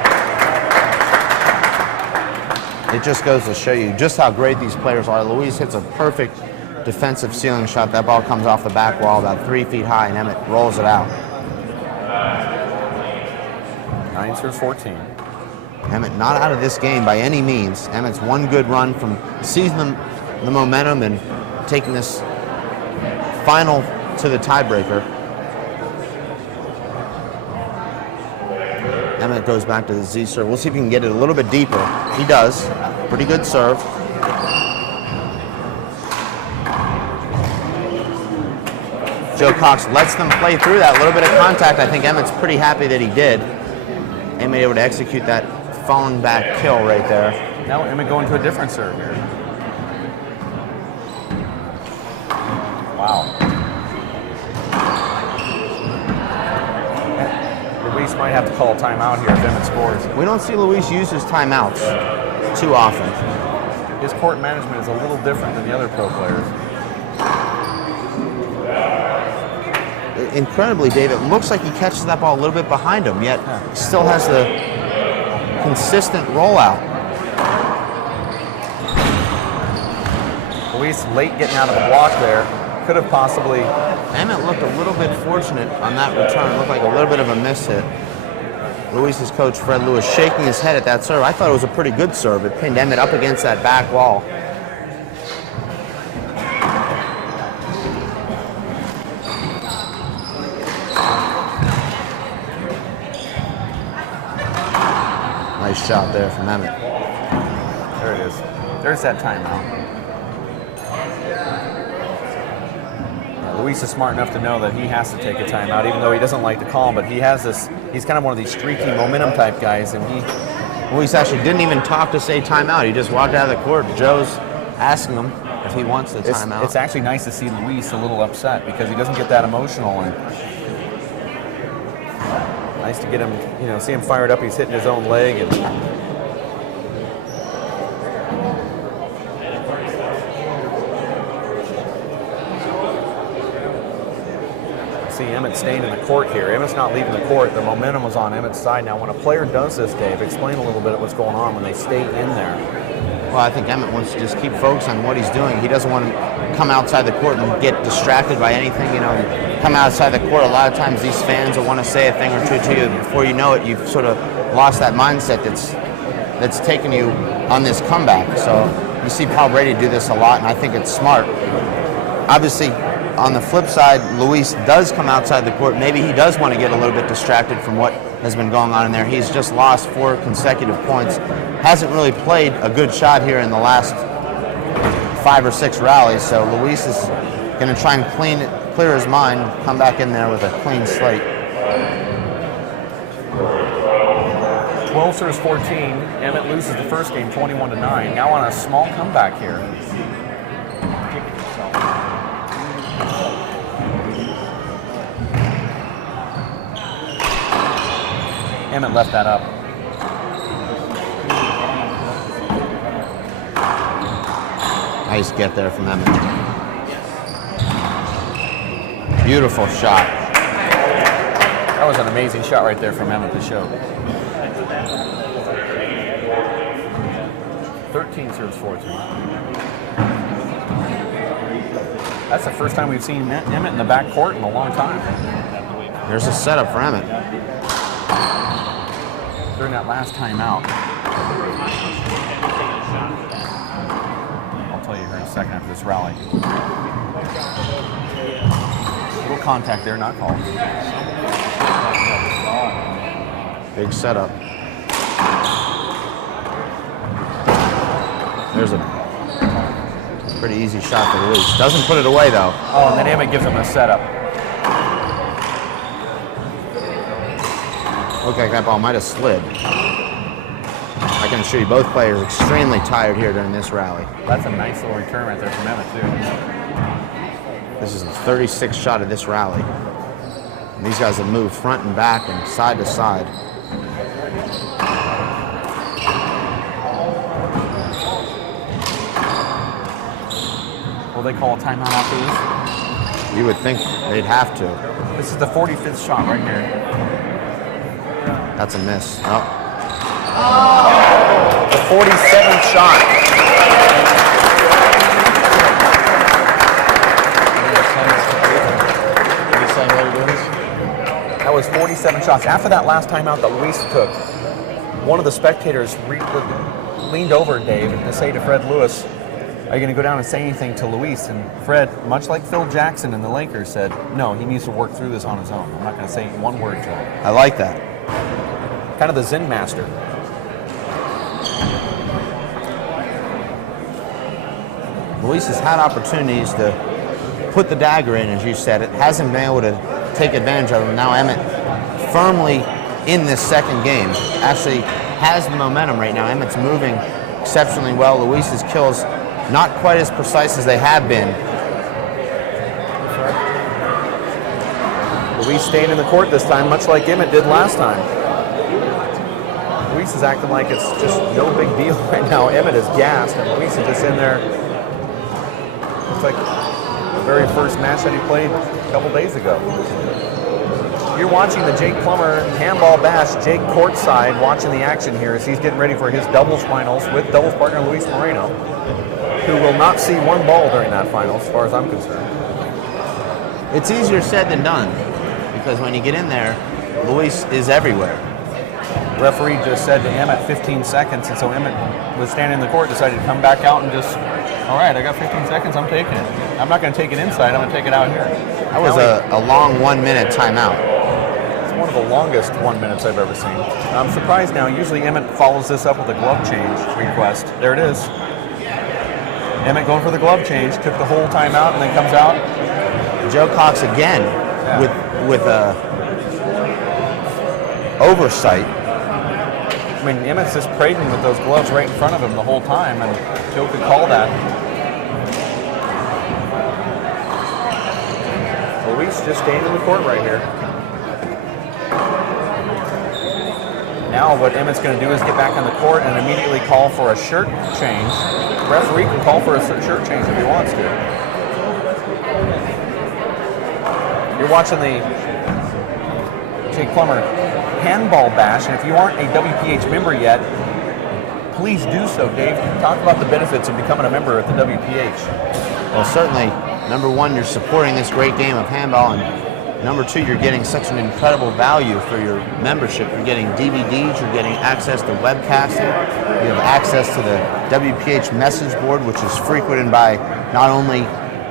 It just goes to show you just how great these players are. Luis hits a perfect defensive ceiling shot. That ball comes off the back wall about 3 feet high, and Emmett rolls it out. 9-14. Emmett not out of this game by any means. Emmett's one good run from seizing the momentum and taking this final to the tiebreaker. Emmett goes back to the Z serve. We'll see if he can get it a little bit deeper. He does. Pretty good serve. Joe Cox lets them play through that little bit of contact. I think Emmett's pretty happy that he did. Emmett able to execute that falling back kill right there. Now Emmett going to a different serve here. Wow. Luis might have to call a timeout here if Emmett scores. We don't see Luis use his timeouts too often. His court management is a little different than the other pro players. Incredibly, Dave, it looks like he catches that ball a little bit behind him, yet still has the consistent rollout. Luis late getting out of the block there. Could have possibly... Emmett looked a little bit fortunate on that return. Looked like a little bit of a miss hit. Luis's coach, Fred Lewis, shaking his head at that serve. I thought it was a pretty good serve. It pinned Emmett up against that back wall. Nice shot there from Emmett. There it is. There's that timeout. Luis is smart enough to know that he has to take a timeout, even though he doesn't like to call him, but he has this, he's kind of one of these streaky momentum type guys, and Luis actually didn't even talk to say timeout. He just walked out of the court. Joe's asking him if he wants the timeout. It's actually nice to see Luis a little upset because he doesn't get that emotional, and nice to get him, you know, see him fired up. He's hitting his own leg, and see Emmett staying in the court here. Emmett's not leaving the court. The momentum was on Emmett's side. Now, when a player does this, Dave, explain a little bit of what's going on when they stay in there. Well, I think Emmett wants to just keep focused on what he's doing. He doesn't want to come outside the court and get distracted by anything. You know, come outside the court, a lot of times these fans will want to say a thing or two to you. Before you know it, you've sort of lost that mindset that's taken you on this comeback. So you see Paul Brady do this a lot, and I think it's smart. Obviously, on the flip side, Luis does come outside the court. Maybe he does want to get a little bit distracted from what has been going on in there. He's just lost 4 consecutive points. Hasn't really played a good shot here in the last 5 or 6 rallies. So Luis is going to try and clear his mind, come back in there with a clean slate. 12 serves 14. Emmett loses the first game 21-9. Now on a small comeback here. Emmett left that up. Nice get there from Emmett. Beautiful shot. That was an amazing shot right there from Emmett to show. 13 serves 14. That's the first time we've seen Emmett in the back court in a long time. There's a setup for Emmett. During that last timeout. I'll tell you here in a second after this rally. Little contact there, not called. Big setup. There's a pretty easy shot for Luis. Doesn't put it away though. Oh, and then Emmett gives him a setup. Looked like that ball might have slid. I can assure you both players extremely tired here during this rally. That's a nice little return right there from Emmett, too. This is the 36th shot of this rally. And these guys have moved front and back and side to side. Will they call a timeout after this? You would think they'd have to. This is the 45th shot right here. That's a miss. Oh. The 47th shot. That was 47 shots. After that last timeout that Luis took, one of the spectators leaned over Dave to say to Fred Lewis, "Are you going to go down and say anything to Luis?" And Fred, much like Phil Jackson and the Lakers, said, "No, he needs to work through this on his own. I'm not going to say one word to him." I like that. Kind of the Zen master. Luis has had opportunities to put the dagger in, as you said. It hasn't been able to take advantage of them. Now Emmett firmly in this second game actually has the momentum right now. Emmett's moving exceptionally well. Luis's kills not quite as precise as they have been. Luis staying in the court this time, much like Emmett did last time. Luis is acting like it's just no big deal right now. Emmett is gassed, and Luis is just in there. Looks like the very first match that he played a couple days ago. You're watching the Jake Plummer Handball Bash. Jake courtside watching the action here as he's getting ready for his doubles finals with doubles partner Luis Moreno, who will not see one ball during that final as far as I'm concerned. It's easier said than done because when you get in there, Luis is everywhere. The referee just said to Emmett 15 seconds, and so Emmett was standing in the court, decided to come back out and just, all right, I got 15 seconds, I'm taking it. I'm not going to take it inside, I'm going to take it out here. That was a long 1 minute timeout. It's one of the longest 1 minutes I've ever seen. I'm surprised now. Usually Emmett follows this up with a glove change request. There it is. Emmett going for the glove change, took the whole timeout, and then comes out. Joe Cox again with oversight. I mean, Emmett's just parading with those gloves right in front of him the whole time, and Joe could call that. Luis just staying in the court right here. Now what Emmett's going to do is get back on the court and immediately call for a shirt change. The referee can call for a shirt change if he wants to. You're watching the Jake Plummer Handball Bash, and if you aren't a WPH member yet, please do so. Dave, talk about the benefits of becoming a member at the WPH. Well, certainly, number one, you're supporting this great game of handball, and number two, you're getting such an incredible value for your membership. You're getting DVDs, you're getting access to webcasting, you have access to the WPH message board, which is frequented by not only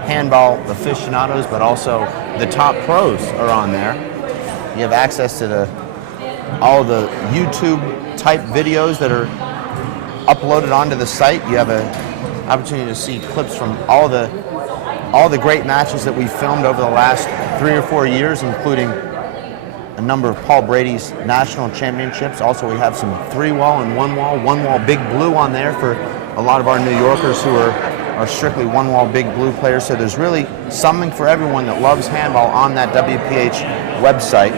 handball aficionados, but also the top pros are on there. You have access to all the YouTube type videos that are uploaded onto the site. You have an opportunity to see clips from all the great matches that we filmed over the last 3 or 4 years, including a number of Paul Brady's national championships. Also, we have some 3-wall and 1-wall Big Blue on there for a lot of our New Yorkers who are strictly 1-wall Big Blue players. So there's really something for everyone that loves handball on that WPH website.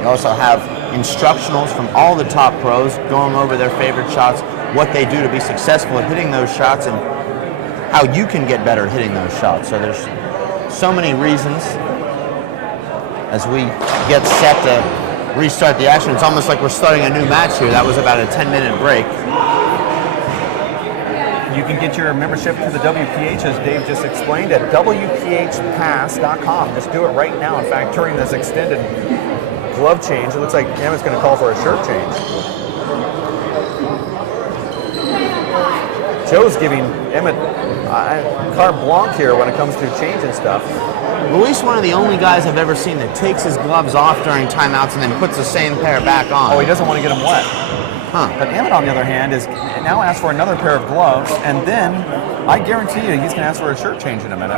You also have instructionals from all the top pros going over their favorite shots, what they do to be successful at hitting those shots, and how you can get better at hitting those shots. So there's so many reasons as we get set to restart the action. It's almost like we're starting a new match here. That was about a 10-minute break. You can get your membership to the WPH, as Dave just explained, at WPHpass.com. Just do it right now. In fact, during this extended glove change, it looks like Emmett's going to call for a shirt change. Joe's giving Emmett carte blanche here when it comes to changing stuff. Luis, one of the only guys I've ever seen that takes his gloves off during timeouts and then puts the same pair back on. Oh, he doesn't want to get them wet. But Emmett, on the other hand, is now asked for another pair of gloves, and then I guarantee you he's going to ask for a shirt change in a minute.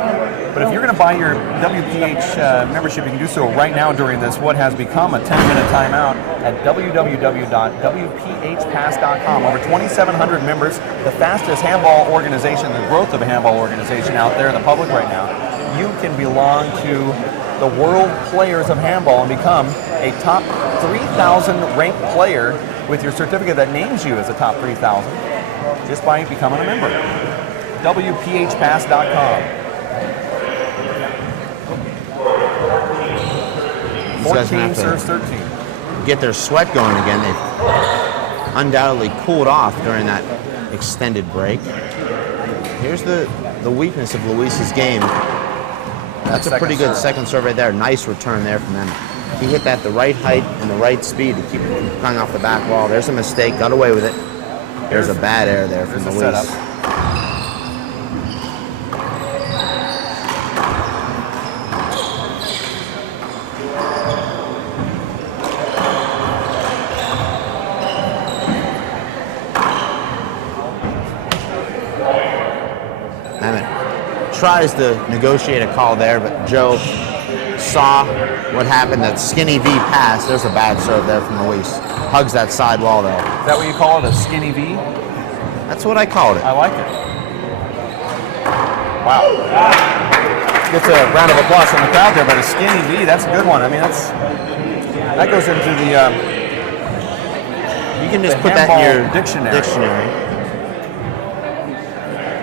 But if you're going to buy your WPH membership, you can do so right now during this what has become a 10-minute timeout at www.wphpass.com. Over 2,700 members, the fastest handball organization, the growth of a handball organization out there in the public right now. You can belong to the world players of handball and become a top 3,000 ranked player with your certificate that names you as a top 3,000 just by becoming a member. WPHpass.com. 14 serves 13. Get their sweat going again. They've undoubtedly cooled off during that extended break. Here's the weakness of Luis's game. That's a pretty good second serve right there. Nice return there from him. He hit that the right height and the right speed to keep it from coming off the back wall. There's a mistake, got away with it. There's a bad error there from Luis. Tries to negotiate a call there, but Joe saw what happened, that skinny V pass. There's a bad serve there from Luis. Hugs that side wall though. Is that what you call it, a skinny V? That's what I called it. I like it. Wow. Gets a round of applause from the crowd there, but a skinny V, that's a good one. I mean, that goes into the you can just put that in your dictionary.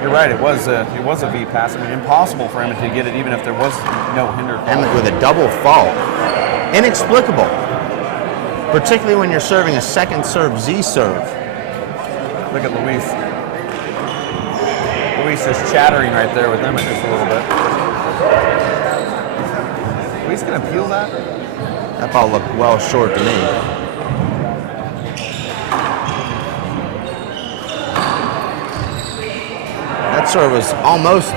You're right. It was a V pass. I mean, impossible for Emmett to get it, even if there was no hinder call. Emmett with a double fault, inexplicable. Particularly when you're serving a second serve Z serve. Look at Luis. Luis is chattering right there with Emmett just a little bit. Luis gonna peel that? That ball looked well short to me. That serve was almost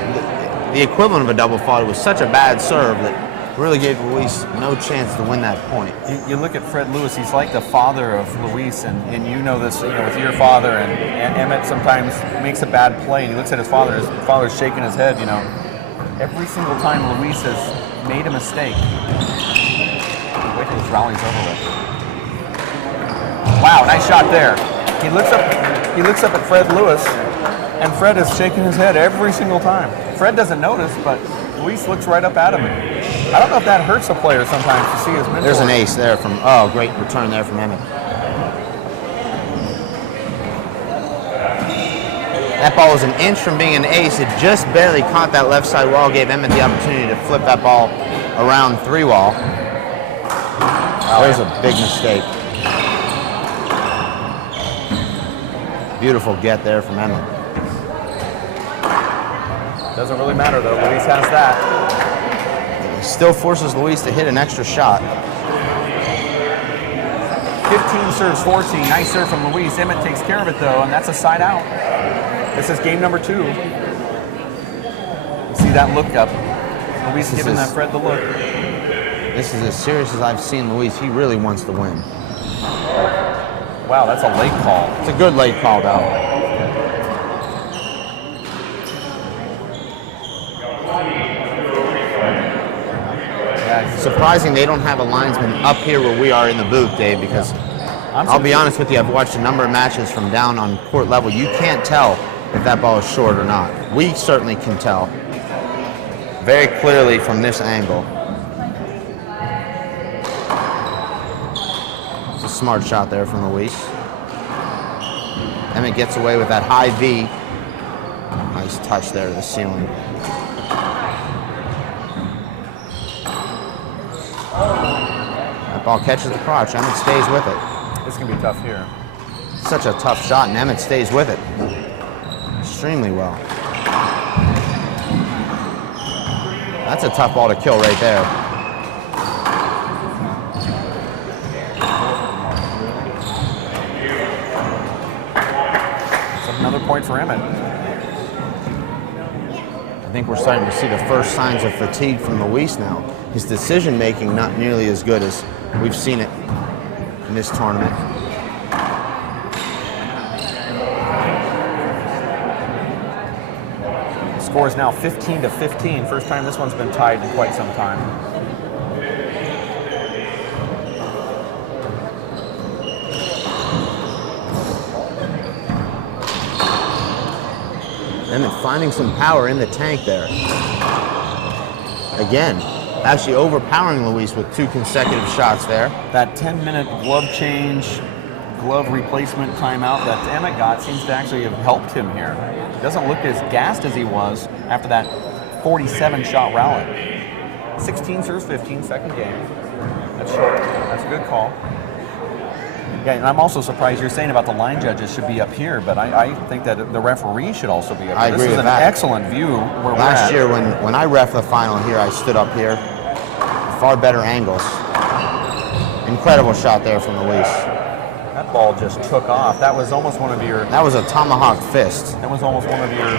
the equivalent of a double fault. It was such a bad serve that really gave Luis no chance to win that point. You look at Fred Lewis, he's like the father of Luis, and you know this, with your father, and Emmett sometimes makes a bad play, and he looks at his father's shaking his head, Every single time Luis has made a mistake. Wait till this rally's over with. Wow, nice shot there. He looks up at Fred Lewis, and Fred is shaking his head every single time. Fred doesn't notice, but Luis looks right up at him. I don't know if that hurts a player sometimes to see his mentor. There's an ace there from, great return there from Emmett. That ball was an inch from being an ace. It just barely caught that left side wall, gave Emmett the opportunity to flip that ball around 3 wall. There's a big mistake. Beautiful get there from Emmett. Doesn't really matter though, Luis has that. It still forces Luis to hit an extra shot. 15 serves 14, nice serve from Luis. Emmett takes care of it though, and that's a side out. This is game number 2. You see that look up. Luis giving that Fred the look. This is as serious as I've seen Luis. He really wants to win. Wow, that's a late call. It's a good late call though. Surprising they don't have a linesman up here where we are in the booth, Dave, because I'll be honest with you, I've watched a number of matches from down on court level. You can't tell if that ball is short or not. We certainly can tell very clearly from this angle. It's a smart shot there from Luis. Emmett gets away with that high V. Nice touch there to the ceiling. That ball catches the crotch. Emmett stays with it. This is going to be tough here. Such a tough shot, and Emmett stays with it extremely well. That's a tough ball to kill right there. That's another point for Emmett. I think we're starting to see the first signs of fatigue from Luis now. His decision making not nearly as good as we've seen it in this tournament. Score is now 15-15. First time this one's been tied in quite some time. Emmett finding some power in the tank there. Again, actually overpowering Luis with 2 consecutive shots there. That 10-minute glove change, glove replacement timeout that Emmett got seems to actually have helped him here. He doesn't look as gassed as he was after that 47-shot rally. 16 serves 15, second game. That's short. That's a good call. Yeah, and I'm also surprised you're saying about the line judges should be up here, but I think that the referee should also be up here. I agree This is with an that. excellent view where we're Last at. year when I ref the final here, I stood up here. Far better angles. Incredible shot there from Luis. That ball just took off. That was almost one of your... That was a tomahawk fist. That was almost one of your...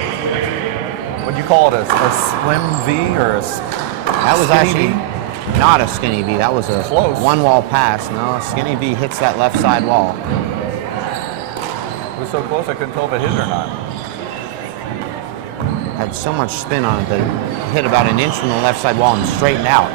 What do you call it? A slim V or a That was skinny actually V? not a skinny V. That was a Close. one-wall pass. No, a skinny V hits that left side wall. It was so close I couldn't tell if it hit or not. Had so much spin on it that it hit about an inch from the left side wall and straightened out.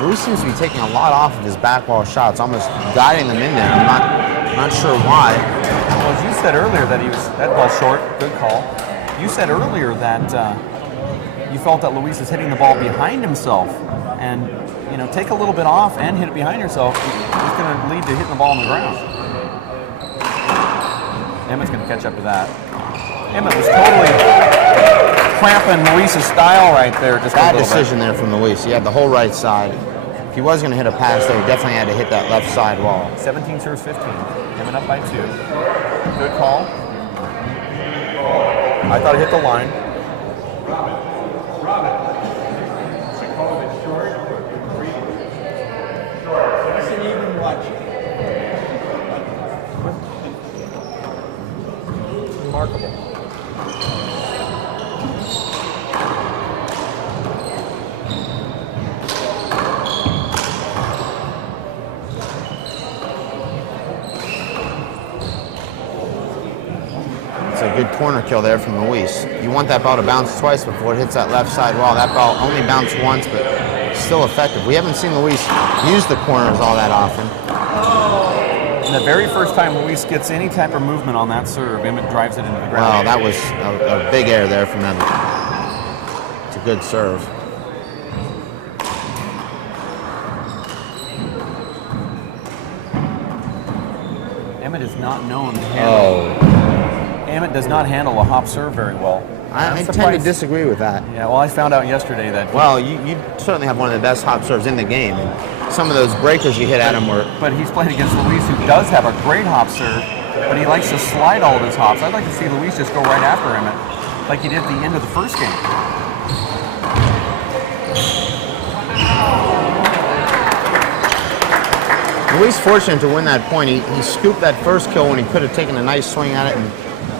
Luis seems to be taking a lot off of his back wall shots, almost guiding them in there. I'm not sure why. Well, as you said earlier that that ball's short, good call. You said earlier that you felt that Luis is hitting the ball behind himself, and take a little bit off and hit it behind yourself. It's going to lead to hitting the ball on the ground. Emmett's going to catch up to that. Emmett was totally cramping Luis's style right there. Just Bad a little decision there from Luis. He had the whole right side. If he was going to hit a pass there, he definitely had to hit that left side wall. 17 serves 15. Emmett up by 2. Good call. I thought it hit the line. Remarkable. It's a good corner kill there from Luis. You want that ball to bounce twice before it hits that left side wall. That ball only bounced once, but still effective. We haven't seen Luis use the corners all that often. And the very first time Luis gets any type of movement on that serve, Emmett drives it into the Wow, ground. that was a big error there from Emmett. It's a good serve. Emmett is not known to handle. Emmett does not handle a hop serve very well. I I'm tend to surprised- disagree with that. Yeah, well, I found out yesterday that. Well, you certainly have one of the best hop serves in the game. And some of those breakers you hit at him were... But he's played against Luis, who does have a great hop serve, but he likes to slide all of his hops. I'd like to see Luis just go right after Emmett, like he did at the end of the first game. Luis fortunate to win that point. He scooped that first kill when he could have taken a nice swing at it and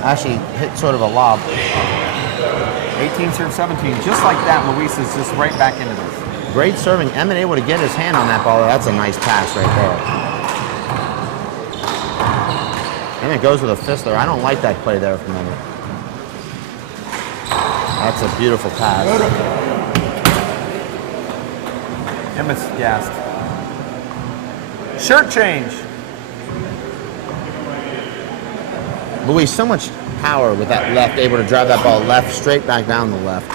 actually hit sort of a lob. 18 serve 17, just like that, Luis is just right back into this. Great serving. Emmett able to get his hand on that ball. That's a nice pass right there. Emmett goes with a fist there. I don't like that play there from Emmett. That's a beautiful pass. Emmett's gassed. Shirt change. Luis, so much power with that left, able to drive that ball left, straight back down the left.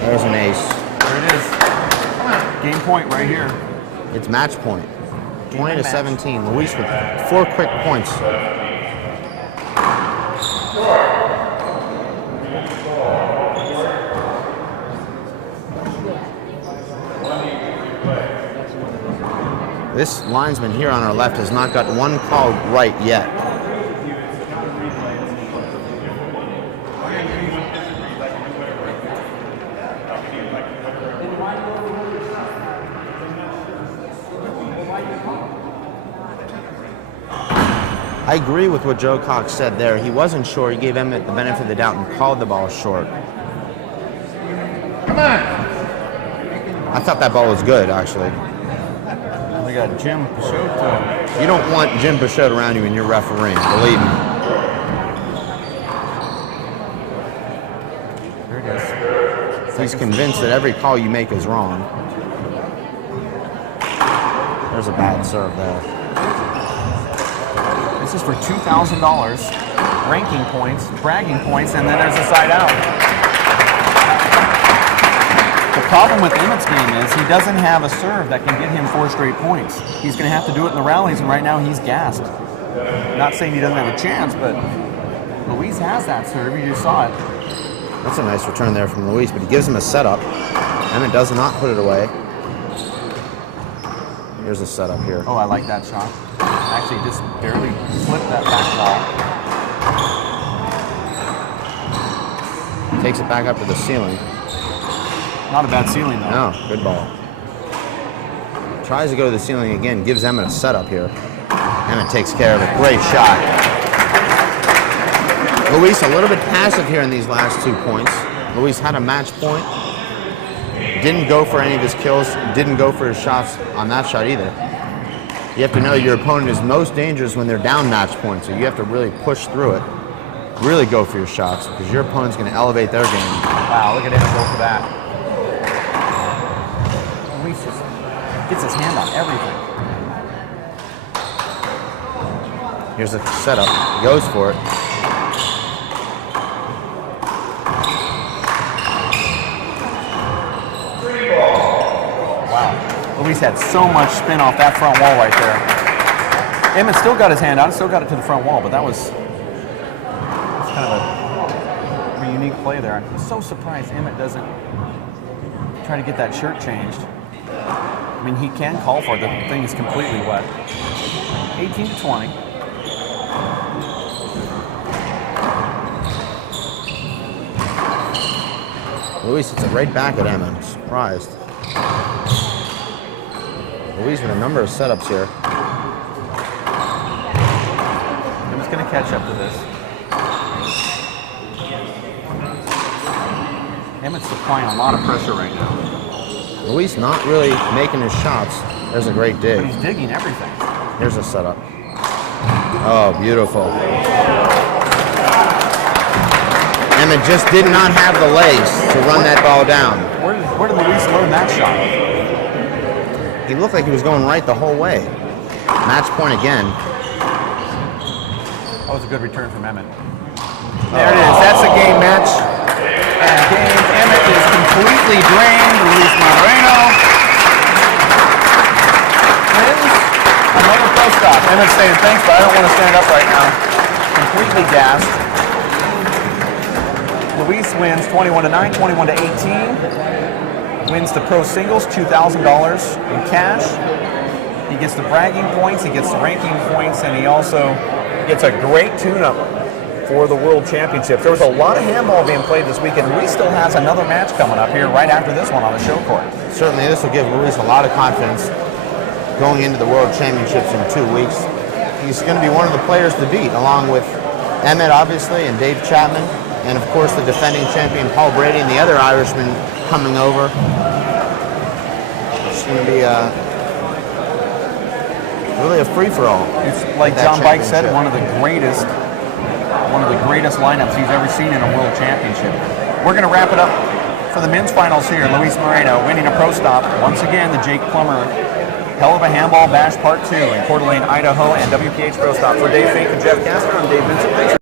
There's an ace. There it is. Game point right here. It's match point. Game 20 to match. 17. Luis with 4 quick points. This linesman here on our left has not got one call right yet. I agree with what Joe Cox said there. He wasn't sure. He gave Emmett the benefit of the doubt and called the ball short. Come on. I thought that ball was good, actually. I think got Jim Peixoto. You don't want Jim Peixoto around you when you're refereeing, believe me. There it is. He's convinced that every call you make is wrong. There's a bad serve there. This is for $2,000, ranking points, bragging points, and then there's a side out. The problem with Emmett's game is he doesn't have a serve that can get him 4 straight points. He's going to have to do it in the rallies, and right now he's gassed. Not saying he doesn't have a chance, but Luis has that serve. You just saw it. That's a nice return there from Luis, but he gives him a setup. Emmett does not put it away. Here's a setup here. Oh, I like that shot. Actually, just barely flipped that back wall. Takes it back up to the ceiling. Not a bad ceiling, though. No, good ball. Tries to go to the ceiling again, gives Emmett a setup here. Emmett takes care of it. Great shot. Luis a little bit passive here in these last 2 points. Luis had a match point. Didn't go for any of his kills. Didn't go for his shots on that shot either. You have to know your opponent is most dangerous when they're down match points, so you have to really push through it. Really go for your shots because your opponent's going to elevate their game. Wow, look at him go for that. Luis just gets his hand on everything. Here's a setup. He goes for it. Luis had so much spin off that front wall right there. Emmett still got his hand out, still got it to the front wall, but that's kind of a unique play there. I'm so surprised Emmett doesn't try to get that shirt changed. I mean, he can call for it. The thing is completely wet. 18 to 20. Luis hits it right back at Emmett. Surprised. Luis with a number of setups here. Emmett's going to catch up to this. Emmett's applying a lot of pressure right now. Luis not really making his shots. There's a great dig. But he's digging everything. Here's a setup. Oh, beautiful. Emmett just did not have the legs to run that ball down. Where did Luis learn that shot? He looked like he was going right the whole way. Match point again. That was a good return from Emmett. There it is. That's a game match. And Emmett is completely drained. Luis Moreno wins another pro stop. Emmett's saying thanks, but I don't want to stand up right now. Completely gassed. Luis wins 21-9, 21-18. Wins the pro singles, $2,000 in cash. He gets the bragging points, he gets the ranking points, and he also gets a great tune-up for the World Championships. There was a lot of handball being played this weekend. Luis still has another match coming up here right after this one on the show court. Certainly this will give Luis a lot of confidence going into the World Championships in 2 weeks. He's going to be one of the players to beat, along with Emmett, obviously, and Dave Chapman, and of course the defending champion Paul Brady and the other Irishman coming over. It's going to be really a free-for-all. It's like John Bike said, one of the greatest lineups he's ever seen in a World Championship. We're going to wrap it up for the men's finals here. Luis Moreno winning a pro stop. Once again, the Jake Plummer Helluva Handball Bash Part 2 in Coeur d'Alene, Idaho, and WPH Pro Stop. For Dave Fink and Jeff Casper, I'm Dave Vincent. Thanks.